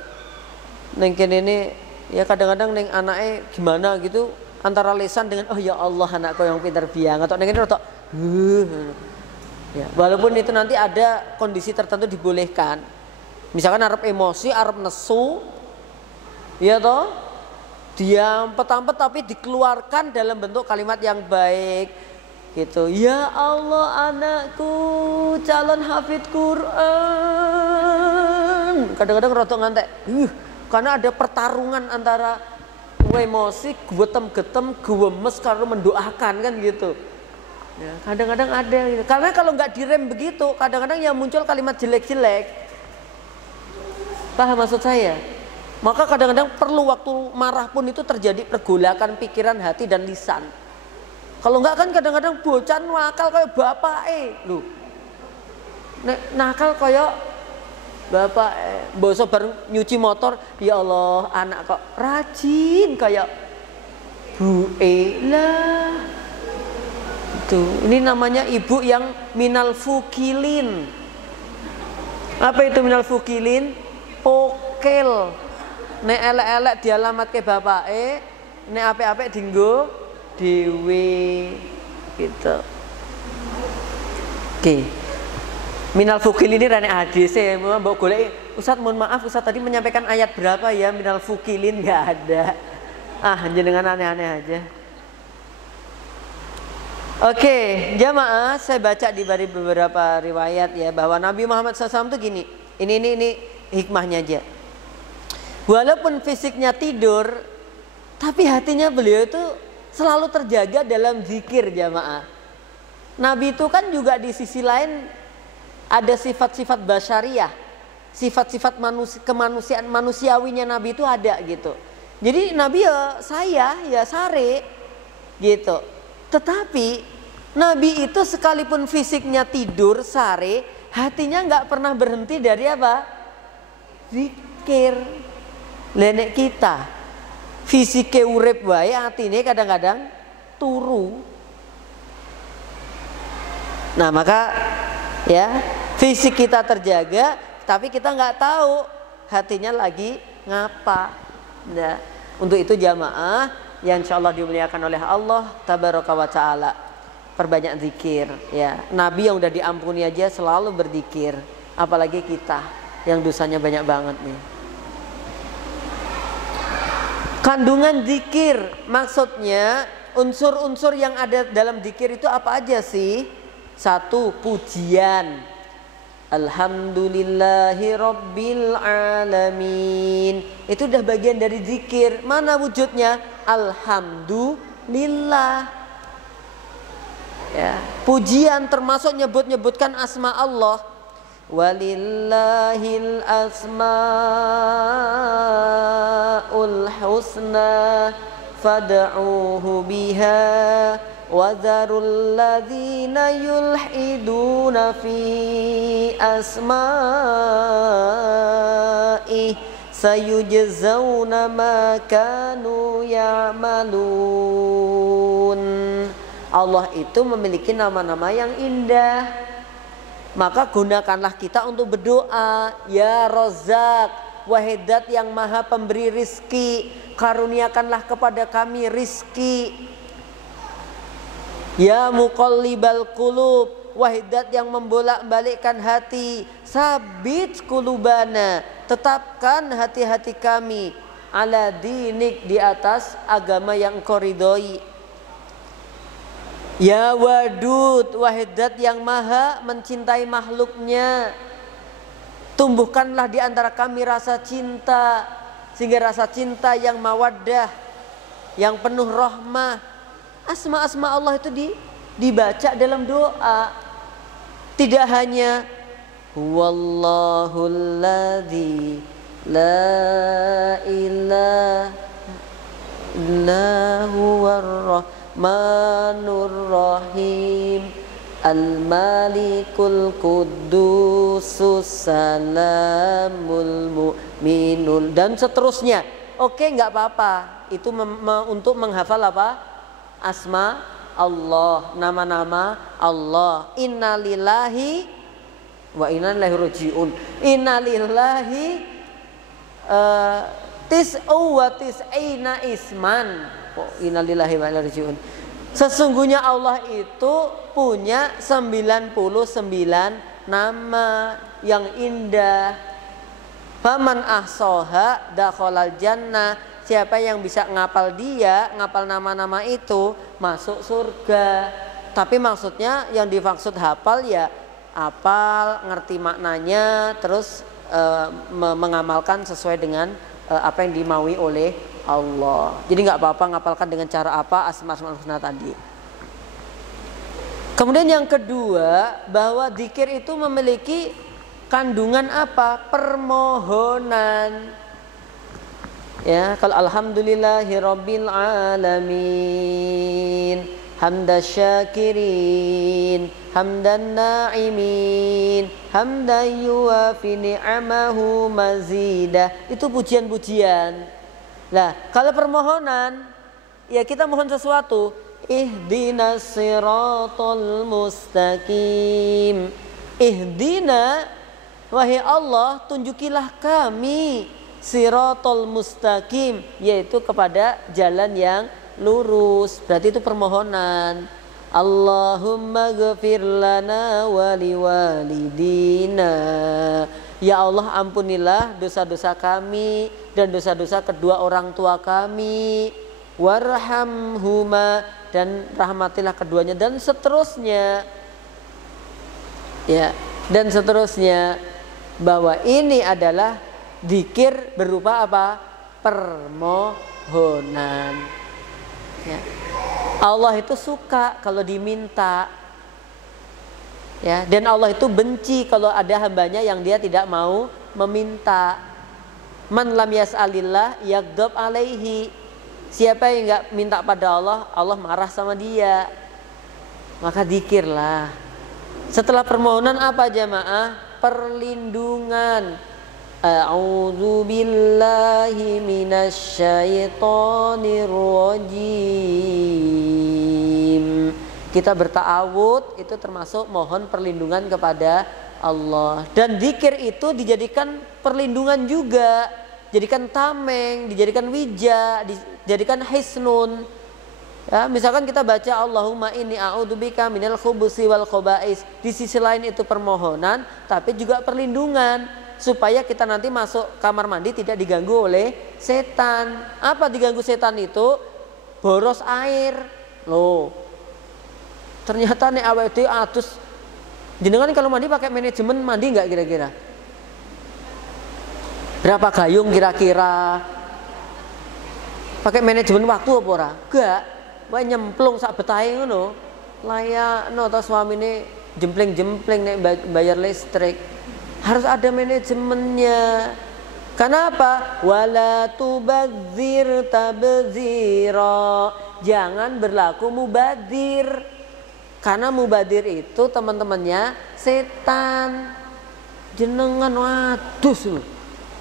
Neng kene ini ya kadang-kadang neng anaknya gimana gitu antara lisan dengan oh ya Allah anakku yang pintar biang atau neng ini rotok ya, walaupun itu nanti ada kondisi tertentu dibolehkan. Misalkan arep emosi, arep nesu ya toh diampet-ampet tapi dikeluarkan dalam bentuk kalimat yang baik. Gitu. Ya Allah anakku calon hafid Quran. Kadang-kadang rotok ngantek. Karena ada pertarungan antara emosi, getem-getem, gemes karena mendoakan kan gitu. Ya, kadang-kadang ada gitu. Karena kalau nggak direm begitu, kadang-kadang yang muncul kalimat jelek-jelek. Paham maksud saya? Maka kadang-kadang perlu waktu marah pun itu terjadi pergolakan pikiran, hati dan lisan. Kalau enggak kan kadang-kadang bocah nakal kayak bapak lu. Nakal kayak bapak bosok bareng nyuci motor, ya Allah anak kok rajin kayak bu lah. Itu ini namanya ibu yang minal fukilin. Apa itu minal fukilin? Pokel. Nek elek-elek dialamat ke bapak nek apik-apik dinggo dewe gitu. Oke. Minal fukil ini rene hadis ya, mbok golek. Ustaz mohon maaf Ustaz tadi menyampaikan ayat berapa ya minal fukilin enggak ada. Jenengan aneh-aneh aja. Oke, jamaah saya baca di beberapa riwayat ya bahwa Nabi Muhammad SAW tuh gini. Ini hikmahnya aja. Walaupun fisiknya tidur, tapi hatinya beliau itu selalu terjaga dalam zikir jamaah. Nabi itu kan juga di sisi lain ada sifat-sifat basyariah, sifat-sifat kemanusiaan manusiawinya Nabi itu ada gitu. Jadi Nabi ya saya ya sare gitu. Tetapi Nabi itu sekalipun fisiknya tidur sare, hatinya nggak pernah berhenti dari apa? Zikir. Lenek kita fisike urip wae atine kadang-kadang turu. Nah maka ya fisik kita terjaga tapi kita nggak tahu hatinya lagi ngapa. Nah, untuk itu jamaah yang insyaallah dimuliakan oleh Allah tabaraka wa taala, perbanyak zikir ya. Nabi yang udah diampuni aja selalu berzikir, apalagi kita yang dosanya banyak banget nih. Kandungan zikir maksudnya unsur-unsur yang ada dalam zikir itu apa aja sih? Satu, pujian. Alhamdulillahi rabbil alamin. Itu udah bagian dari zikir. Mana wujudnya? Alhamdulillah. Ya, pujian termasuk nyebut-nyebutkan asma Allah. Walillahil asmaul husna fad'uuhu biha wa dzarul ladzina yulhiduna fi asma'i sayujzauna ma kanu ya'malun. Allah itu memiliki nama-nama yang indah. Maka gunakanlah kita untuk berdoa, ya Razzaq, wahai Zat yang maha pemberi rizki, karuniakanlah kepada kami rizki. Ya Muqallibal Qulub, wahai zat yang membolak-balikkan hati, sabit kulubana, tetapkan hati-hati kami, ala dinik, di atas agama yang engkau ridhoi. Ya Wadud, wahai zat yang maha mencintai makhluknya, tumbuhkanlah di antara kami rasa cinta, sehingga rasa cinta yang mawaddah, yang penuh rahmah. Asma-asma Allah itu dibaca dalam doa. Tidak hanya Huwallahul ladzi la ilaha illa huwar rahmanur rahim al-malikul qudusus salamul mu'minun, dan seterusnya. Oke, nggak apa-apa. Itu untuk menghafal apa? Asma Allah, nama-nama Allah. Innalillahi wa inna ilaihi rajiun. Innalillahi tis'u wa tis'ina isman. Innalillahi wa inna ilaihi rajiun. Sesungguhnya Allah itu punya 99 nama yang indah. Faman ahsoha dakhalal jannah. Siapa yang bisa ngapal ngapal nama-nama itu, masuk surga. Tapi maksudnya yang dimaksud hafal ya hafal, ngerti maknanya, terus mengamalkan sesuai dengan apa yang dimaui oleh Allah. Jadi nggak apa-apa ngapalkan dengan cara apa, asma-asmaul husna tadi. Kemudian yang kedua, bahwa dzikir itu memiliki kandungan apa? Permohonan. Ya, kalau alhamdulillahirabbil alamin, hamdas syakirin, hamdan na'imin, hamdan yuwafi ni'amahu mazidah. Itu pujian-pujian. Nah, kalau permohonan, ya kita mohon sesuatu. Ihdinas siratal mustaqim. Ihdina, wahai Allah, tunjukilah kami siratal mustaqim, yaitu kepada jalan yang lurus. Berarti itu permohonan. Allahumma ghfir lana wa liwalidina. Ya Allah, ampunilah dosa-dosa kami dan dosa-dosa kedua orang tua kami. Warhamhuma, dan rahmatilah keduanya, dan seterusnya. Ya, dan seterusnya. Bahwa ini adalah dzikir berupa apa? Permohonan. Ya. Allah itu suka kalau diminta. Ya, dan Allah itu benci kalau ada hambanya yang dia tidak mau meminta. Man lam yas'alillah yaghdab alaihi. Siapa yang enggak minta pada Allah, Allah marah sama dia. Maka dzikirlah. Setelah permohonan apa jamaah? Perlindungan. A'udzu billahi minasyaitonir rajim. Kita berta'awud itu termasuk mohon perlindungan kepada Allah. Dan zikir itu dijadikan perlindungan juga. Dijadikan tameng, dijadikan wija, dijadikan hisnun. Ya, misalkan kita baca Allahumma inni a'udzubika minal khubusi wal khaba'is. Di sisi lain itu permohonan, tapi juga perlindungan. Supaya kita nanti masuk kamar mandi tidak diganggu oleh setan. Apa diganggu setan itu? Boros air. Loh, ternyata nih awet dhewe atus. Jenengan kalau mandi pakai manajemen mandi nggak kira-kira? Berapa gayung kira-kira? Pakai manajemen waktu apa ora? Enggak. Wae nyemplung sak betahe ngono. Layakno ta suamine jempleng-jempleng nek bayar listrik. Harus ada manajemennya. Kenapa? Wala tubadzir tabdzira. Jangan berlaku mubadir. Karena mubadir itu teman-temannya setan. Jenengan wadus lho.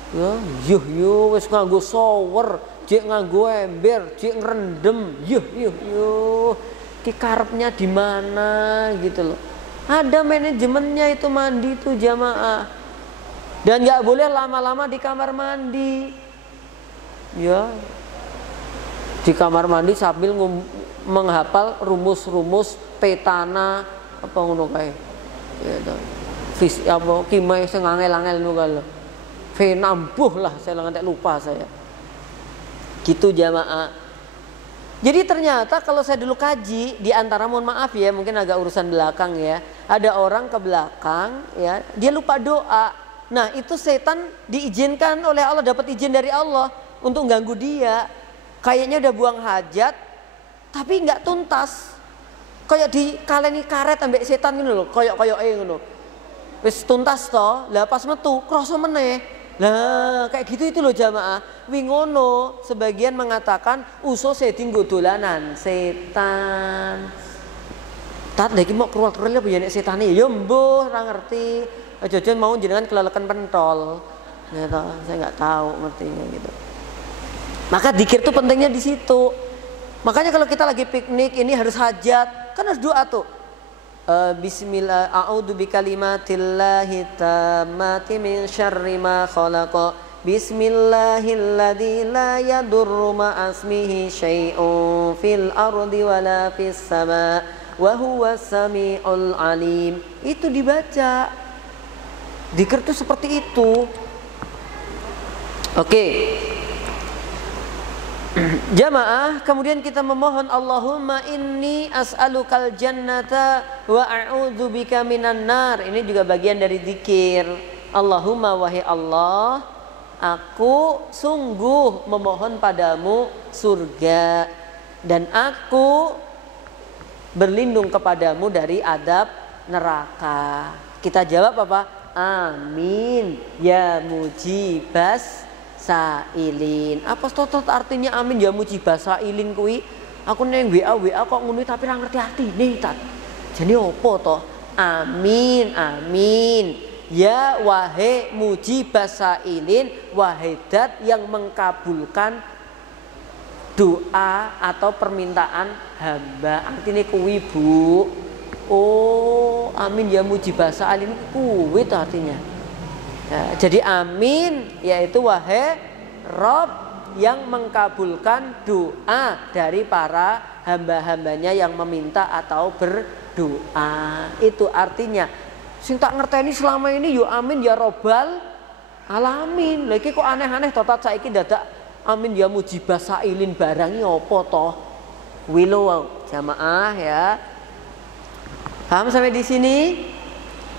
Ya, yuh wis nganggo shower, jek nganggo ember, jek ngrendem. Yuh. Ki karepnya di mana gitu loh. Ada manajemennya itu mandi itu jamaah. Dan nggak boleh lama-lama di kamar mandi. Ya, di kamar mandi sambil menghafal rumus-rumus petana apa ngono kae. Ya to. Apa kimai sing angel-angel ngono kae lho. Nambuh lah, saya ngantek lupa saya. Gitu jamaah. Jadi ternyata kalau saya dulu kaji, di antara, mohon maaf ya, mungkin agak urusan belakang ya, ada orang ke belakang ya, dia lupa doa. Nah itu setan diizinkan oleh Allah, dapat izin dari Allah untuk ganggu dia. Kayaknya udah buang hajat, tapi nggak tuntas. Kayak dikaleni karet ambek setan gitu loh, koyok-koyok ngono. Wis tuntas toh, lah pas metu kroso meneh. Nah kayak gitu itu loh jamaah. Wingono sebagian mengatakan uso setinggo dolanan setan. Tat lagi mau keluar apa ya nek setane ya mbuh ora ngerti. Aja mau jenengan kelelekan pentol. Ya toh, saya nggak tahu ngertinya gitu. Maka dzikir tuh pentingnya di situ. Makanya kalau kita lagi piknik ini harus hajat, kan harus doa tuh. Bismillah, a'udzu bikalimatillahi tammati min syarri ma khalaqa. Bismillahilladzi la yadurru ma'asmihi syai'un fil ardi wala fis sama wa huwas samiul alim. Itu dibaca. Dzikir itu seperti itu. Oke. Jamaah, kemudian kita memohon Allahumma inni as'alukal jannata wa a'udzubika minan nar. Ini juga bagian dari zikir. Allahumma wahai Allah, aku sungguh memohon padamu surga dan aku berlindung kepadamu dari adab neraka. Kita jawab apa? Amin ya mujibas sailin. Apa totot artinya amin ya mujibas sailin kuwi? Aku neng WA kok ngono tapi ora ngerti artine tat. Jadi opo toh? Amin amin. Ya wahai mujibas sailin, wahai dat yang mengkabulkan doa atau permintaan hamba. Artinya kuwi Bu. Oh, amin ya mujibas sailin kuwi toh artinya. Nah, jadi amin yaitu wahai Rob yang mengkabulkan doa dari para hamba-hambanya yang meminta atau berdoa. Itu artinya sing tak ngerteni selama ini yo amin ya Robbal alamin. Lagi kok aneh-aneh totat saiki dadak amin ya mujibas sailin barangi apa toh? Wilo jamaah ya. Paham sampai di sini?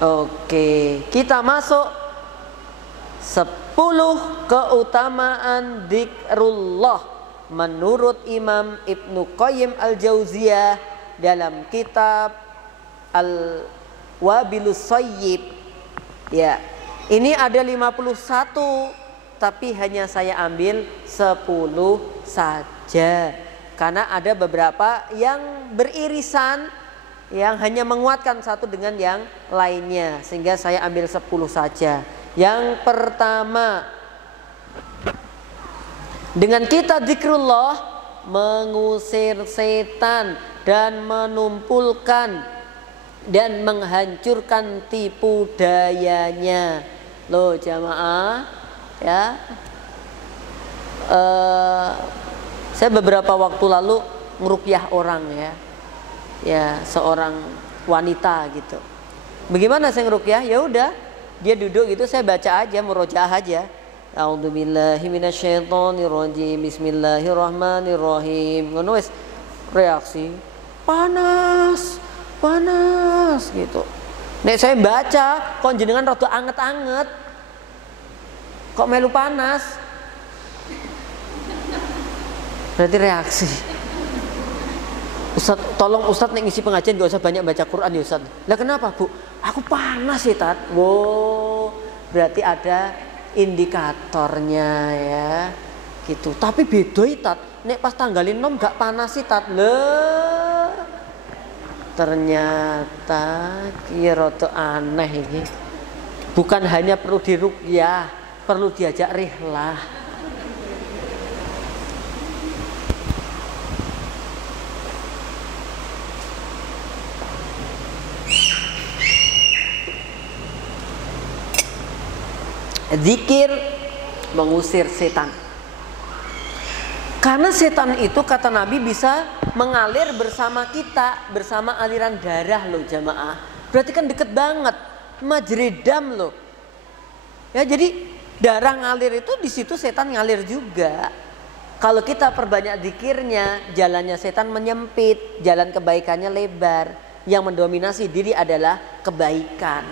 Oke, kita masuk 10 keutamaan dzikrullah menurut Imam Ibnu Qayyim Al-Jauziyah dalam kitab Al-Wabilus Shayyib. Ya, ini ada 51 tapi hanya saya ambil 10 saja karena ada beberapa yang beririsan yang hanya menguatkan satu dengan yang lainnya sehingga saya ambil 10 saja. Yang pertama, dengan kita dzikrullah mengusir setan dan menumpulkan dan menghancurkan tipu dayanya. Loh jamaah ya. Saya beberapa waktu lalu ngeruqyah orang ya. Ya, seorang wanita gitu. Bagaimana saya ngeruqyah? Ya udah, dia duduk gitu, saya baca aja, murojaah aja. A'udzubillahi minasyaitonirrajim. Bismillahirrahmanirrahim. Ngono wis reaksi. Panas gitu. Nek saya baca kok jenengan rada anget-anget. Kok melu panas? Berarti reaksi. Ustaz, tolong Ustaz nek ngisi pengajian gak usah banyak baca Quran ya Ustaz. Lah kenapa Bu? Aku panas ya Tat. Wow, berarti ada indikatornya ya. Gitu. Tapi beda ya Tat. Nek pas tanggalin nom gak panas sih Tat. Lah. Ternyata kira tuh aneh ini. Bukan hanya perlu diruqyah, perlu diajak rihlah. Zikir mengusir setan. Karena setan itu kata Nabi bisa mengalir bersama kita, bersama aliran darah loh jamaah. Berarti kan deket banget, majridam loh. Ya jadi darah ngalir itu di situ setan ngalir juga. Kalau kita perbanyak zikirnya, jalannya setan menyempit, jalan kebaikannya lebar. Yang mendominasi diri adalah kebaikan.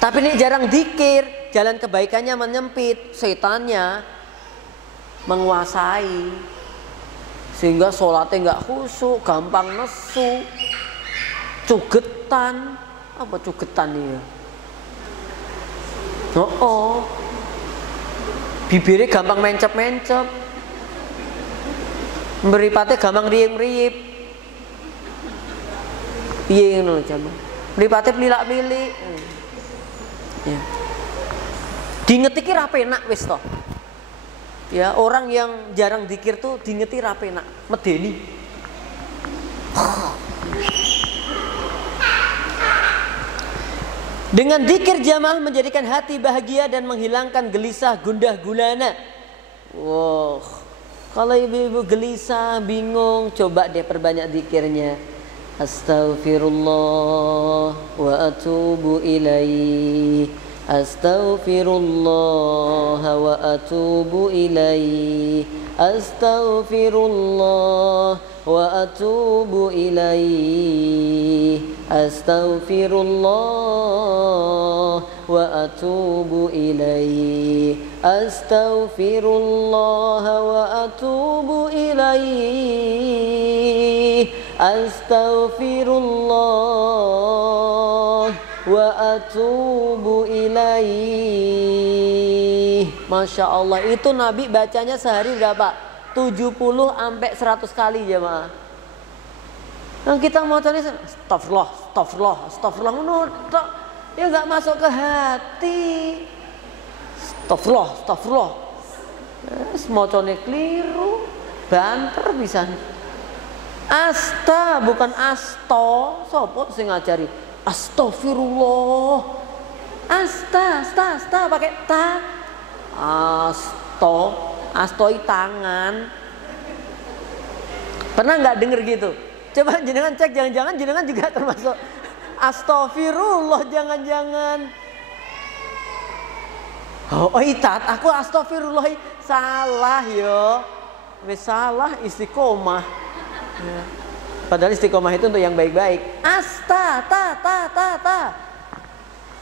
Tapi ini jarang zikir, jalan kebaikannya menyempit, setannya menguasai. Sehingga sholatnya nggak khusyuk, gampang nesu, cugetan. Apa cugetan ya? Oh, bibirnya gampang mencep-mencep, mripate gampang riyip-riyip. Piye ngono jamaah? Mripate plilak-plilik. Ya. Diingeti ki ra penak wis to. Ya, orang yang jarang zikir tuh diingeti ra penak, medeni. Dengan zikir jamaah menjadikan hati bahagia dan menghilangkan gelisah gundah gulana. Wow. Kalau ibu-ibu gelisah, bingung, coba deh perbanyak zikirnya. Astaghfirullah wa atubu ilaih. Astaghfirullah wa atubu ilaih. Astaghfirullah wa atubu ilaih. Astaghfirullah wa atubu ilaih. Astaghfirullah wa atubu ilaih. Astaghfirullah wa atubu ilaih. Masya Allah, itu Nabi bacanya sehari berapa? 70 sampai 100 kali jemaah. Yang kita mau cari astagfirullah, astagfirullah, astagfirullah, ya nggak masuk ke hati. Astagfirullah, astagfirullah. Semocone keliru, banter bisa. Asta bukan asto, sopo sing ngajari. Astagfirullah. Asta pakai ta. Astoi tangan. Pernah nggak denger gitu? Coba jenengan cek, jangan-jangan jenengan juga termasuk astagfirullah, jangan-jangan. Oh itat, aku astagfirullah, salah yo. Wis salah istiqomah. Ya. Padahal istiqomah itu untuk yang baik-baik. Ta.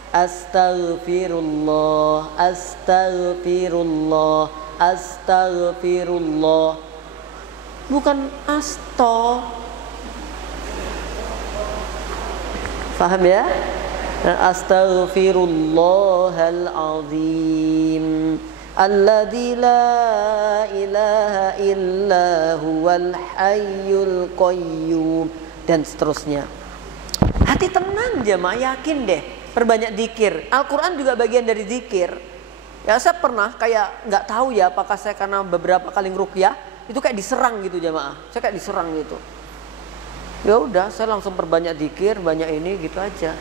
Astaghfirullah, astaghfirullah, astaghfirullah. Bukan asto. Paham ya? Astaghfirullahal-azim alladzi la ilaha illa huwal hayyul qayyum, dan seterusnya. Hati tenang jemaah, yakin deh, perbanyak zikir. Al-Quran juga bagian dari zikir. Ya saya pernah kayak nggak tahu ya apakah saya karena beberapa kali ngeruqyah itu kayak diserang gitu jemaah. Saya kayak diserang gitu. Ya udah, saya langsung perbanyak zikir, banyak ini gitu aja.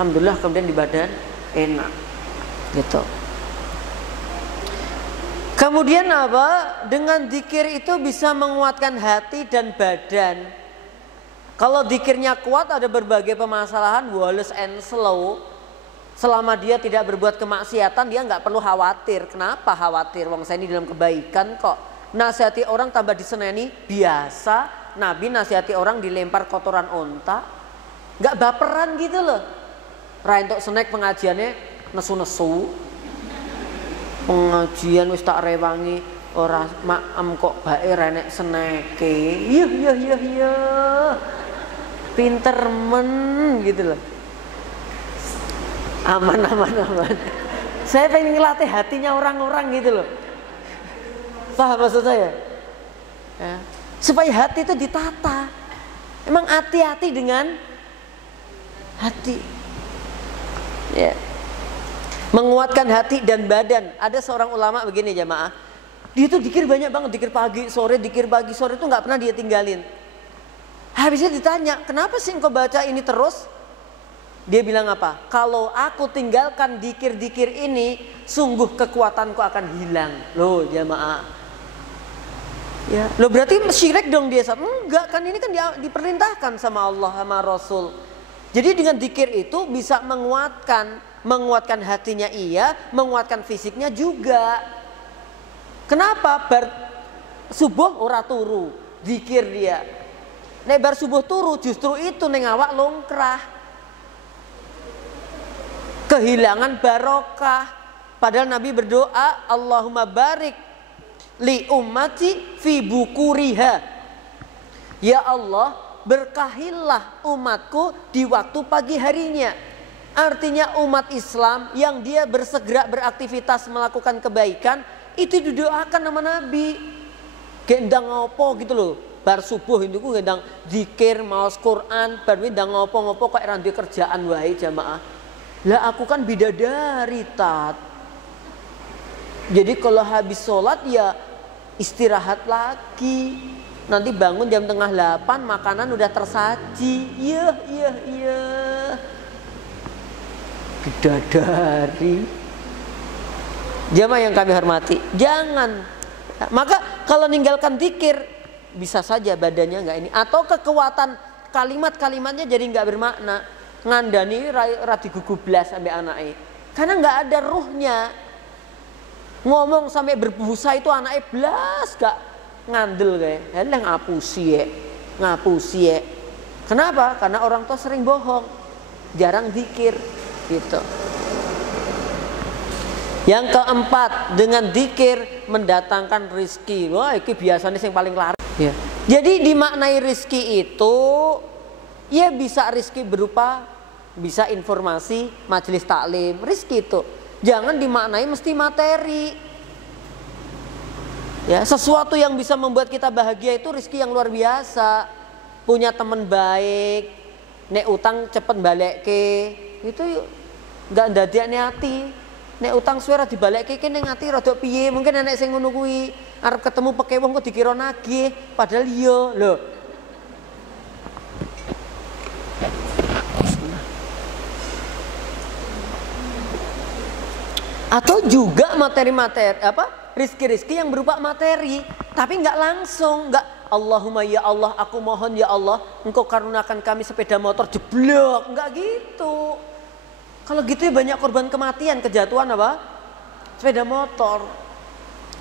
Alhamdulillah kemudian di badan enak gitu. Kemudian apa? Dengan zikir itu bisa menguatkan hati dan badan. Kalau zikirnya kuat, ada berbagai permasalahan wales and slow. Selama dia tidak berbuat kemaksiatan, dia nggak perlu khawatir. Kenapa khawatir? Wong saya ini dalam kebaikan kok. Nasihati orang tambah diseneni biasa. Nabi nasihati orang dilempar kotoran onta, nggak baperan gitu loh. Rai untuk snack pengajiannya nesu-nesu. Pengajian wis tak rewangi ora maem kok bae renek seneke. Iya. Pinter men gitu loh. Aman. Saya pengen ngelatih hatinya orang-orang gitu loh. Paham maksud saya? Ya. Supaya hati itu ditata. Emang hati-hati dengan hati. Ya. Menguatkan hati dan badan. Ada seorang ulama begini jamaah, dia tuh zikir banyak banget, zikir pagi sore itu nggak pernah dia tinggalin. Habisnya ditanya, kenapa sih engkau baca ini terus? Dia bilang apa? Kalau aku tinggalkan zikir-zikir ini, sungguh kekuatanku akan hilang. Loh jamaah, Ya, lo berarti syirik dong dia. Enggak kan, ini kan diperintahkan sama Allah sama Rasul. Jadi dengan zikir itu bisa menguatkan hatinya iya, menguatkan fisiknya juga. Kenapa? Subuh ora turu, zikir dia. Nek bar subuh turu justru itu ning awak longkrah. Kehilangan barokah. Padahal Nabi berdoa, Allahumma barik li ummati fi bukuriha. Ya Allah, berkahilah umatku di waktu pagi harinya. Artinya umat Islam yang dia bersegera beraktivitas melakukan kebaikan itu didoakan sama Nabi. Gendang ngopo gitu loh. Bar subuh itu ku gendang zikir, maos Quran, bar ndang ngopo-ngopo kok ora duwe kerjaan wae jamaah. Lah aku kan bidadari tat. Jadi kalau habis sholat ya istirahat lagi. Nanti bangun jam tengah 8 makanan udah tersaji. Iya. Bidadari. Jamaah yang kami hormati, jangan. Maka kalau ninggalkan zikir bisa saja badannya nggak ini, atau kekuatan kalimat-kalimatnya jadi nggak bermakna. Ngandani radi gugublas sampai anaknya. Karena nggak ada ruhnya. Ngomong sampai berbusa itu anaknya blas gak ngandel kayak. Helah ngapusi ya. Kenapa? Karena orang tua sering bohong, jarang zikir gitu. Yang keempat, dengan zikir mendatangkan rizki. Wah, ini biasanya yang paling laris. Ya. Jadi dimaknai rizki itu, ya bisa rizki berupa, bisa informasi, majelis taklim, rizki itu. Jangan dimaknai mesti materi. Ya, sesuatu yang bisa membuat kita bahagia itu rizki yang luar biasa. Punya teman baik, nek utang cepet balekke, itu nggak ndadekne ati. Nek utang suara dibalekke kene ngati rada piye, mungkin enek sing ngono kuwi. Arep ketemu pekewong kok dikira nagih, padahal iya lho. Atau juga materi-materi rizki-rizki yang berupa materi, tapi nggak langsung, nggak Allahumma ya Allah, aku mohon ya Allah, engkau karuniakan kami sepeda motor jeblok, nggak gitu. Kalau gitu ya banyak korban kematian, kejatuhan apa? Sepeda motor.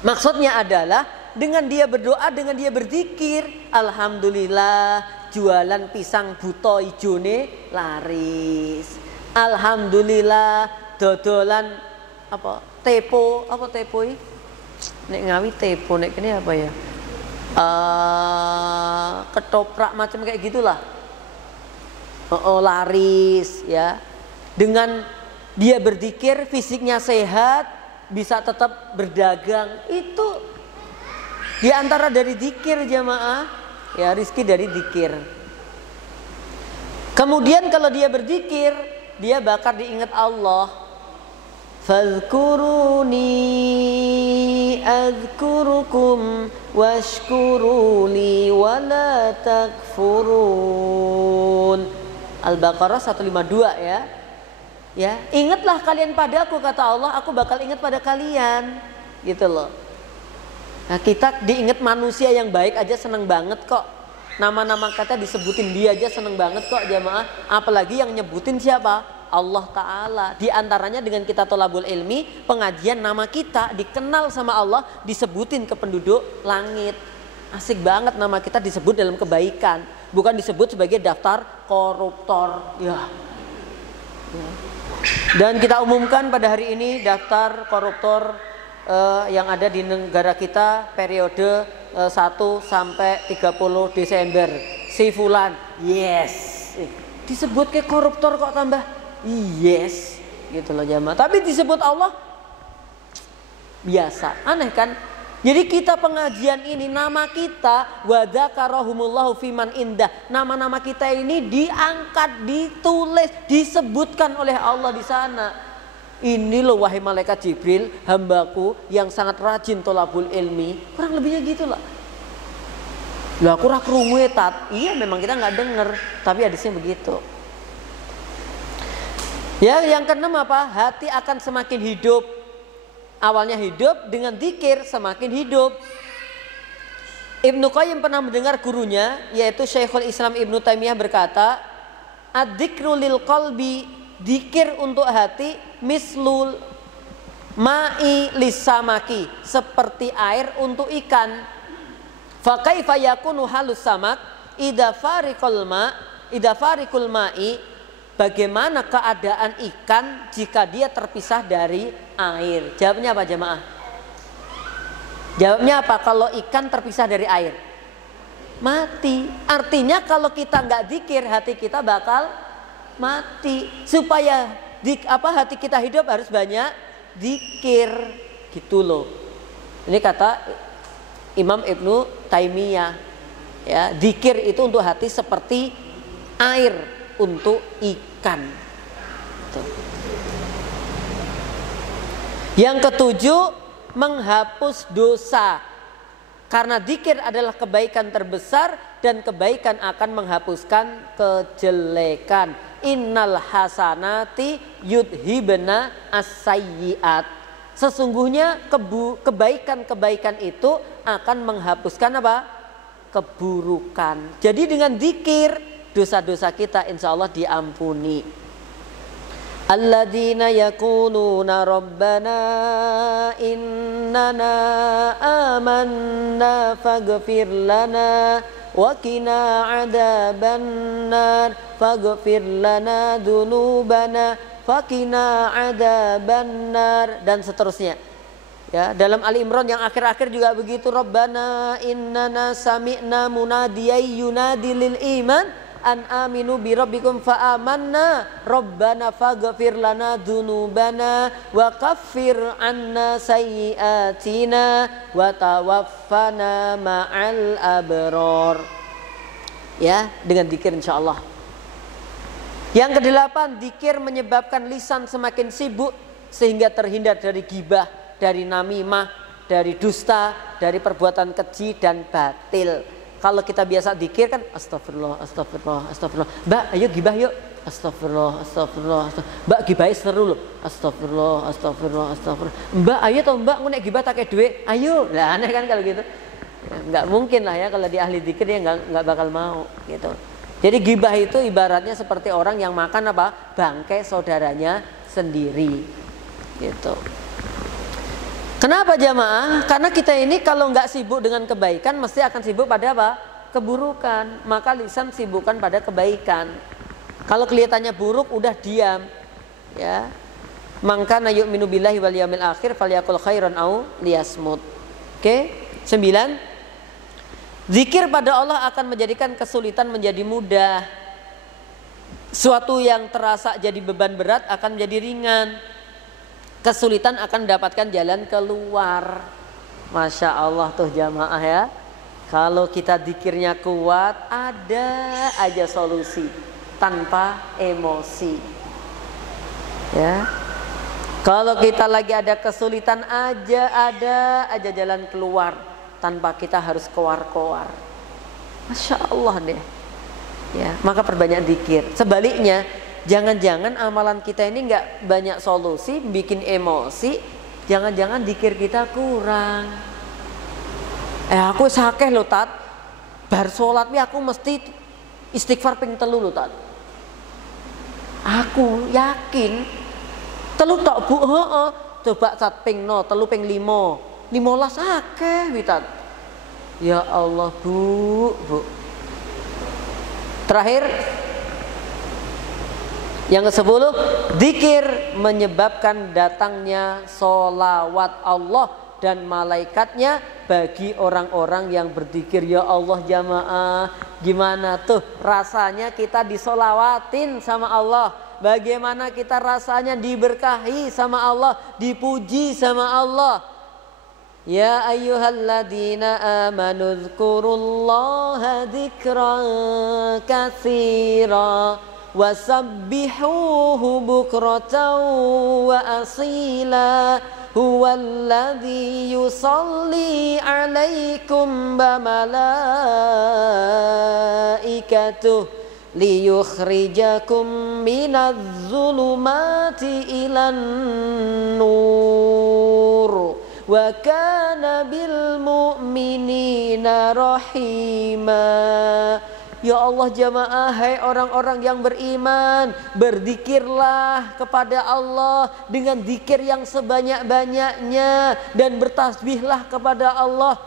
Maksudnya adalah dengan dia berdoa, dengan dia berzikir, alhamdulillah jualan pisang buto ijone laris. Alhamdulillah dodolan tepo ini? Nek ngawi tepo, nek ini apa ya? Ketoprak macam kayak gitulah. Laris ya. Dengan dia berzikir, fisiknya sehat, bisa tetap berdagang. Itu di antara dari zikir jamaah, ya rizki dari zikir. Kemudian kalau dia berzikir, dia bakal diingat Allah. Fadhkuruni adzkurukum washkuruli wala takfurun. Al-Baqarah 152 ya. Ya, ingatlah kalian padaku, kata Allah, aku bakal ingat pada kalian. Gitu loh. Nah, kita diingat manusia yang baik aja seneng banget kok. Nama-nama kata disebutin dia aja seneng banget kok jamaah. Apalagi yang nyebutin siapa? Allah Ta'ala. Di antaranya dengan kita tolabul ilmi, pengajian, nama kita dikenal sama Allah, disebutin ke penduduk langit. Asik banget nama kita disebut dalam kebaikan, bukan disebut sebagai daftar koruptor ya. Dan kita umumkan pada hari ini daftar koruptor yang ada di negara kita periode 1 sampai 30 Desember. Si Fulan, yes. Disebut ke koruptor kok tambah yes, gitu loh jamaah. Tapi disebut Allah biasa, aneh kan? Jadi kita pengajian ini nama kita wadzakarahumullahu fiman indah. Nama-nama kita ini diangkat, ditulis, disebutkan oleh Allah di sana. Ini loh wahai malaikat Jibril, hambaku yang sangat rajin tolabul ilmi. Kurang lebihnya gitu lah. Lah aku ora krungu tat. Iya memang kita nggak denger, tapi hadisnya begitu. Ya, yang keenam apa? Hati akan semakin hidup. Awalnya hidup, dengan zikir semakin hidup. Ibnu Qayyim pernah mendengar gurunya yaitu Syekhul Islam Ibnu Taimiyah berkata, "Adzikru lil qalbi, dzikir untuk hati, mislul ma'i lisamaki, seperti air untuk ikan. Fa kaifa yakunu halus samak idza farikul ma'i, bagaimana keadaan ikan jika dia terpisah dari air?" Jawabnya apa jemaah? Jawabnya apa kalau ikan terpisah dari air? Mati. Artinya kalau kita nggak zikir, hati kita bakal mati. Supaya hati kita hidup harus banyak zikir, gitu loh. Ini kata Imam Ibnu Taimiyah. Ya, zikir itu untuk hati seperti air untuk ikan. Tuh. Yang ketujuh, menghapus dosa. Karena zikir adalah kebaikan terbesar dan kebaikan akan menghapuskan kejelekan. Innal hasanati yudhibna as-sayyi'at. Sesungguhnya kebaikan-kebaikan itu akan menghapuskan apa? Keburukan. Jadi dengan zikir dosa-dosa kita insya Allah diampuni. Alladzina yaquluna rabbana innana amanna faghfir lana wa qina adzabannar faghfir lana dzunubana faqina adzabannar, dan seterusnya. Ya, dalam Ali Imran yang akhir-akhir juga begitu, Rabbana innana sami'na munadiyai yunadi lil iman an aminu bi rabbikum fa amanna rabbana faghfir lana dzunubana wa kaffir anna sayyiatina wa tawaffana ma'al abrar. Ya, dengan zikir insyaallah. Yang kedelapan, zikir menyebabkan lisan semakin sibuk sehingga terhindar dari ghibah, dari namimah, dari dusta, dari perbuatan keji dan batil. Kalau kita biasa zikir kan astagfirullah, astagfirullah, astagfirullah. Mbak, ayo gibah yuk. Astagfirullah, astagfirullah, astagfirullah. Mbak, gibah seru loh. Astagfirullah, astagfirullah, astagfirullah. Mbak, ayo toh mbak, nek gibah tak kayak duit. Ayo. Lah aneh kan kalau gitu. Ya, nggak mungkin lah ya kalau di ahli zikir dia nggak bakal mau gitu. Jadi gibah itu ibaratnya seperti orang yang makan apa? Bangkai saudaranya sendiri. Gitu. Kenapa jamaah? Karena kita ini kalau nggak sibuk dengan kebaikan mesti akan sibuk pada apa? Keburukan. Maka lisan sibukkan pada kebaikan. Kalau kelihatannya buruk udah diam. Ya. Mangkana yu'minu billahi wal yawmil akhir falyaqul khairan au liyasmut. Oke? 9. Zikir pada Allah akan menjadikan kesulitan menjadi mudah. Suatu yang terasa jadi beban berat akan menjadi ringan. Kesulitan akan mendapatkan jalan keluar. Masya Allah tuh jamaah ya. Kalau kita zikirnya kuat, ada aja solusi tanpa emosi. Ya. Kalau kita lagi ada kesulitan ada aja jalan keluar tanpa kita harus koar-koar. Masya Allah deh. Ya, maka perbanyak zikir. Sebaliknya, jangan-jangan amalan kita ini nggak banyak solusi, bikin emosi. Jangan-jangan zikir kita kurang. Aku sakeh lo tat. Bar sholat aku mesti istighfar ping 3 lo tat. Aku yakin 3 tok bu, coba tat ping 3 ping 5, 15 akeh witat. Ya Allah bu. Terakhir. Yang ke-10, zikir menyebabkan datangnya sholawat Allah dan malaikatnya bagi orang-orang yang berzikir. Ya Allah jamaah, gimana tuh rasanya kita disolawatin sama Allah? Bagaimana kita rasanya diberkahi sama Allah, dipuji sama Allah? Ya ayyuhalladzina amanu dzkurullaha dzikran katsira wasabbihuhu bukratan wa asila huwallazi yusalli alaikum wa malaikatuh liyukhrijakum minadh-dhulumati ilan nur wa kana bil mu'minina rahima. Ya Allah jamaah, hai orang-orang yang beriman, berzikirlah kepada Allah dengan zikir yang sebanyak-banyaknya dan bertasbihlah kepada Allah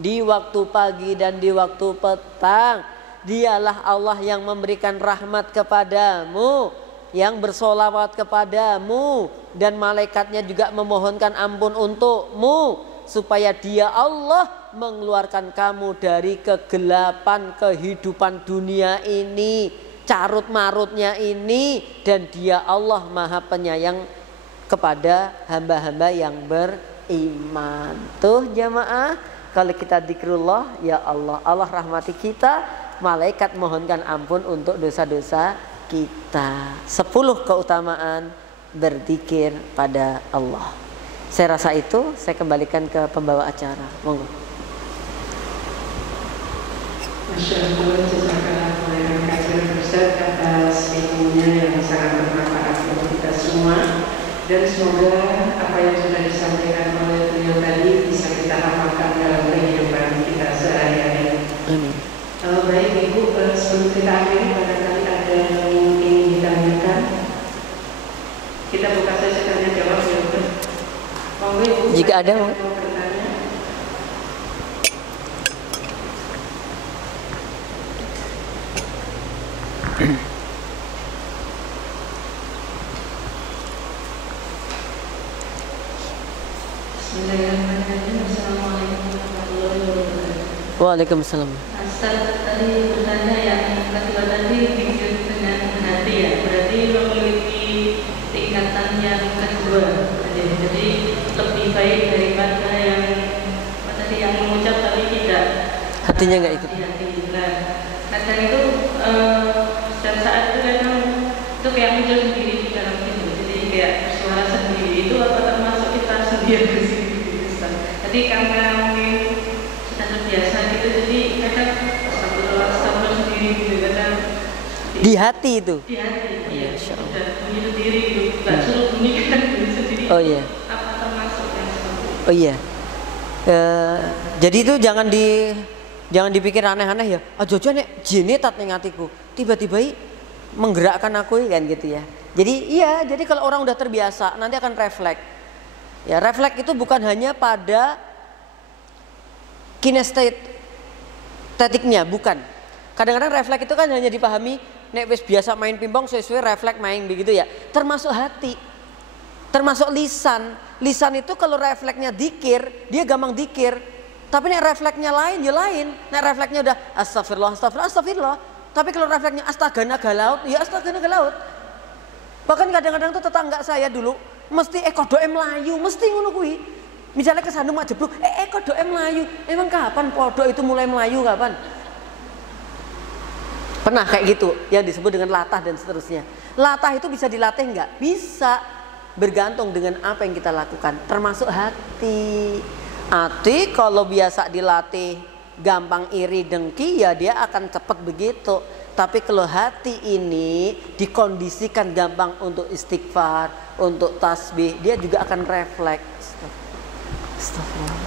di waktu pagi dan di waktu petang. Dialah Allah yang memberikan rahmat kepadamu, yang bersolawat kepadamu, dan malaikatnya juga memohonkan ampun untukmu, supaya Dia Allah mengeluarkan kamu dari kegelapan kehidupan dunia ini, carut marutnya ini, dan Dia Allah Maha Penyayang kepada hamba-hamba yang beriman. Tuh jamaah, kalau kita zikrullah, ya Allah, Allah rahmati kita, malaikat mohonkan ampun untuk dosa-dosa kita. 10 keutamaan berzikir pada Allah. Saya rasa itu, saya kembalikan ke pembawa acara. Monggo. Masya Allah, jazakallah khairan katsiran Ustaz atas ilmunya yang sangat bermanfaat untuk kita semua, dan semoga apa yang sudah disampaikan oleh beliau tadi bisa kita amalkan dalam kehidupan kita sehari-hari. Amin. Baik Ibu, sebelum kita akhiri, barangkali ada yang ingin ditanyakan. Kita buka saja tanya jawab ya Bu. Monggo Ibu, jika ada mau bertanya. Waalaikumsalam. Ustaz tadi bertanya yang kedua tadi zikir dengan hati ya, berarti memiliki tingkatan yang kedua. Jadi lebih baik daripada yang tadi yang mengucap tapi tidak Hatinya nggak ikut. Kadang itu dan saat itu kadang itu kayak muncul sendiri di dalam itu. Jadi kayak bersuara sendiri, itu apa termasuk kita sendiri di sini? Jadi karena mungkin sudah terbiasa gitu, jadi kadang astagfirullah sendiri gitu, kadang Di hati itu. di hati, Iya, ya, Insya Allah. sudah bunyi sendiri gitu, nggak suruh bunyi kan bunyi sendiri. Oh iya. Apa termasuk yang seperti itu? Oh iya. Jadi itu jangan dipikir aneh-aneh ya. Aja nek jene tat ning atiku. Tiba-tiba menggerakkan aku kan gitu ya. Jadi kalau orang udah terbiasa nanti akan refleks. Ya, refleks itu bukan hanya pada kinestetiknya, bukan. Kadang-kadang refleks itu kan hanya dipahami nek wis biasa main pingpong sesuai refleks main begitu ya. Termasuk hati. Termasuk lisan. Lisan itu kalau refleksnya dzikir, dia gampang dzikir. Tapi nek refleksnya lain ya lain. Nek refleksnya udah astagfirullah. Tapi kalau refleksnya astaga naga laut, ya astaga naga laut. Bahkan kadang-kadang tuh tetangga saya dulu mesti kodoke mlayu, mesti ngono kuwi. Misalnya kesandung mak jeblok, kodoke mlayu. Emang kapan kodok itu mulai melayu kapan? Pernah kayak gitu, yang disebut dengan latah dan seterusnya. Latah itu bisa dilatih enggak? Bisa, bergantung dengan apa yang kita lakukan, termasuk hati. Hati kalau biasa dilatih gampang iri dengki ya dia akan cepat begitu. Tapi kalau hati ini dikondisikan gampang untuk istighfar, untuk tasbih, dia juga akan refleks. Astagfirullah.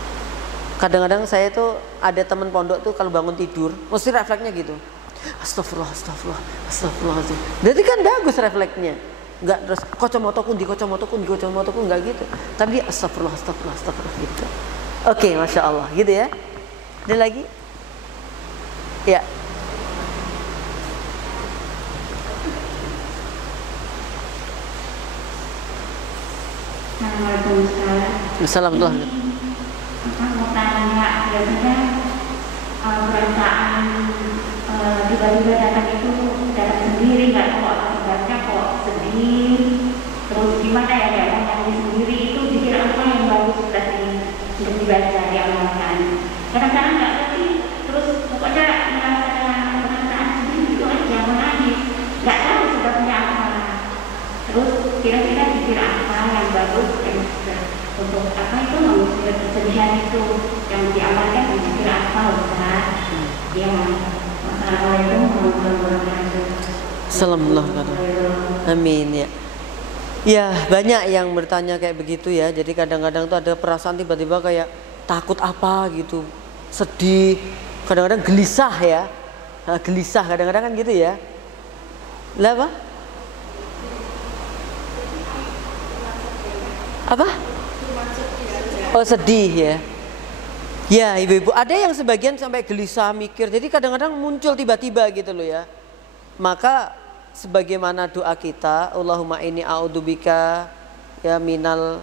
Kadang-kadang saya tuh ada teman pondok tuh kalau bangun tidur mesti refleksnya gitu. Astagfirullah. Jadi kan bagus refleksnya. Enggak terus kacamataku enggak gitu. Tapi dia astagfirullah gitu. Oke, Masya Allah gitu ya. Ada lagi? Ya. Assalamualaikum. Mau tanya, biasanya perasaan tiba-tiba datang itu datang sendiri, nggak tahu apa sebabnya kok sedih, terus gimana ya kayak menangis sendiri, itu pikir apa yang bagus tadi untuk dibaca diamalkan. Kadang-kadang nggak ngerti, terus pokoknya merasakan perasaan sedih itu aja menangis, nggak tahu sebabnya apa. Terus kira-kira pikir apa yang bagus untuk apa itu mengusir kesedihan itu yang diamalkan, pikir apa Ustaz? Ya. Assalamualaikum warahmatullahi wabarakatuh. Assalamualaikum. Amin ya. Ya, banyak yang bertanya kayak begitu ya. Jadi kadang-kadang tuh ada perasaan tiba-tiba kayak takut apa gitu, sedih, kadang-kadang gelisah ya. Nah, gelisah kadang-kadang kan gitu ya. Lah apa? Apa? Oh, sedih ya. Ya, ibu-ibu, ada yang sebagian sampai gelisah mikir. Jadi kadang-kadang muncul tiba-tiba gitu loh ya. Maka sebagaimana doa kita, Allahumma inni a'udzubika ya minal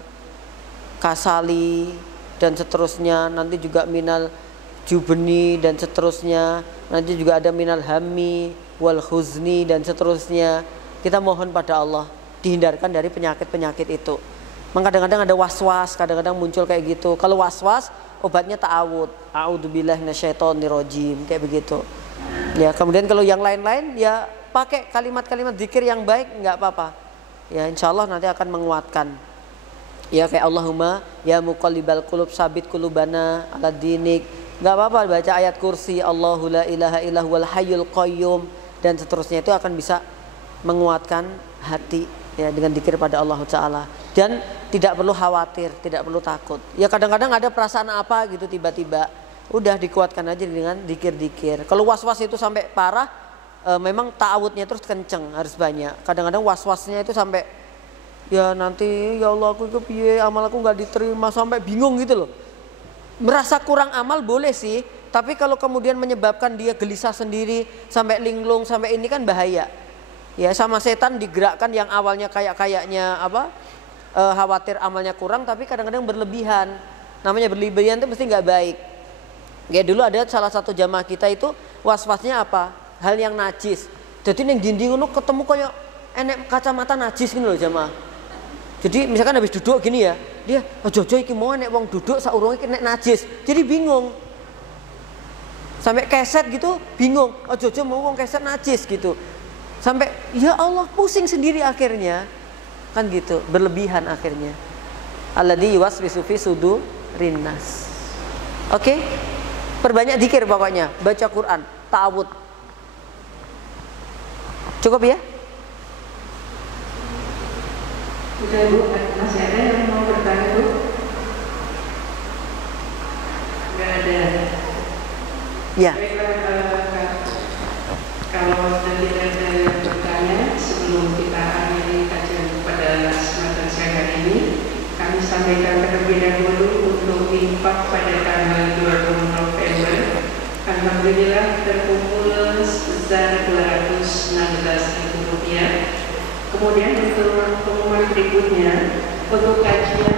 kasali dan seterusnya, nanti juga minal jubni dan seterusnya, nanti juga ada minal hammi wal huzni dan seterusnya. Kita mohon pada Allah dihindarkan dari penyakit-penyakit itu. Kadang-kadang ada was-was, kadang-kadang muncul kayak gitu. Kalau was-was obatnya ta'awud, a'udzubillahi minasyaitonirrajim, kayak begitu. Ya, kemudian kalau yang lain-lain ya pakai kalimat-kalimat zikir yang baik, nggak apa-apa. Ya, insya Allah nanti akan menguatkan. Ya, kayak Allahumma ya muqallibal qulub sabit qulubana ala dinik. Nggak apa-apa baca ayat kursi, Allahu la ilaha illahu wal hayyul qayyum dan seterusnya, itu akan bisa menguatkan hati ya dengan zikir pada Allah Ta'ala. Dan tidak perlu khawatir, tidak perlu takut. Ya kadang-kadang ada perasaan apa gitu tiba-tiba, udah dikuatkan aja dengan zikir-zikir. Kalau was-was itu sampai parah, memang ta'awudnya terus kenceng, harus banyak. Kadang-kadang was-wasnya itu sampai ya nanti ya Allah aku piye, amal aku nggak diterima, sampai bingung gitu loh. Merasa kurang amal boleh sih, tapi kalau kemudian menyebabkan dia gelisah sendiri sampai linglung sampai ini kan bahaya. Ya sama setan digerakkan yang awalnya kayaknya apa? Khawatir amalnya kurang, tapi kadang-kadang berlebihan. Namanya berlebihan itu mesti nggak baik. Ya dulu ada salah satu jamaah kita itu was-wasnya apa? Hal yang najis. Jadi neng dinding ngono ketemu kayak enek kacamata najis gitu loh jamaah. Jadi misalkan habis duduk gini ya, dia ojo-ojo iki mau enek wong duduk saurunge enek najis. Jadi bingung. Sampai keset gitu bingung, ojo-ojo mau wong keset najis gitu. Sampai ya Allah pusing sendiri akhirnya. Kan gitu, berlebihan akhirnya. Alladzi yuwaswisu fi sudurin nas. Oke? Perbanyak zikir pokoknya, baca Quran, ta'awud. Cukup ya? Udah Bu, masih ada yang mau bertanya Bu? Enggak ada. Ya. Kalau nanti ada bertanya sebelum kita akhiri kajian pada kesempatan siang hari ini, kami sampaikan terlebih dahulu untuk infak pada tanggal 20 November. Alhamdulillah terkumpul sebesar Rp216.000. Kemudian untuk pengumuman berikutnya, untuk kajian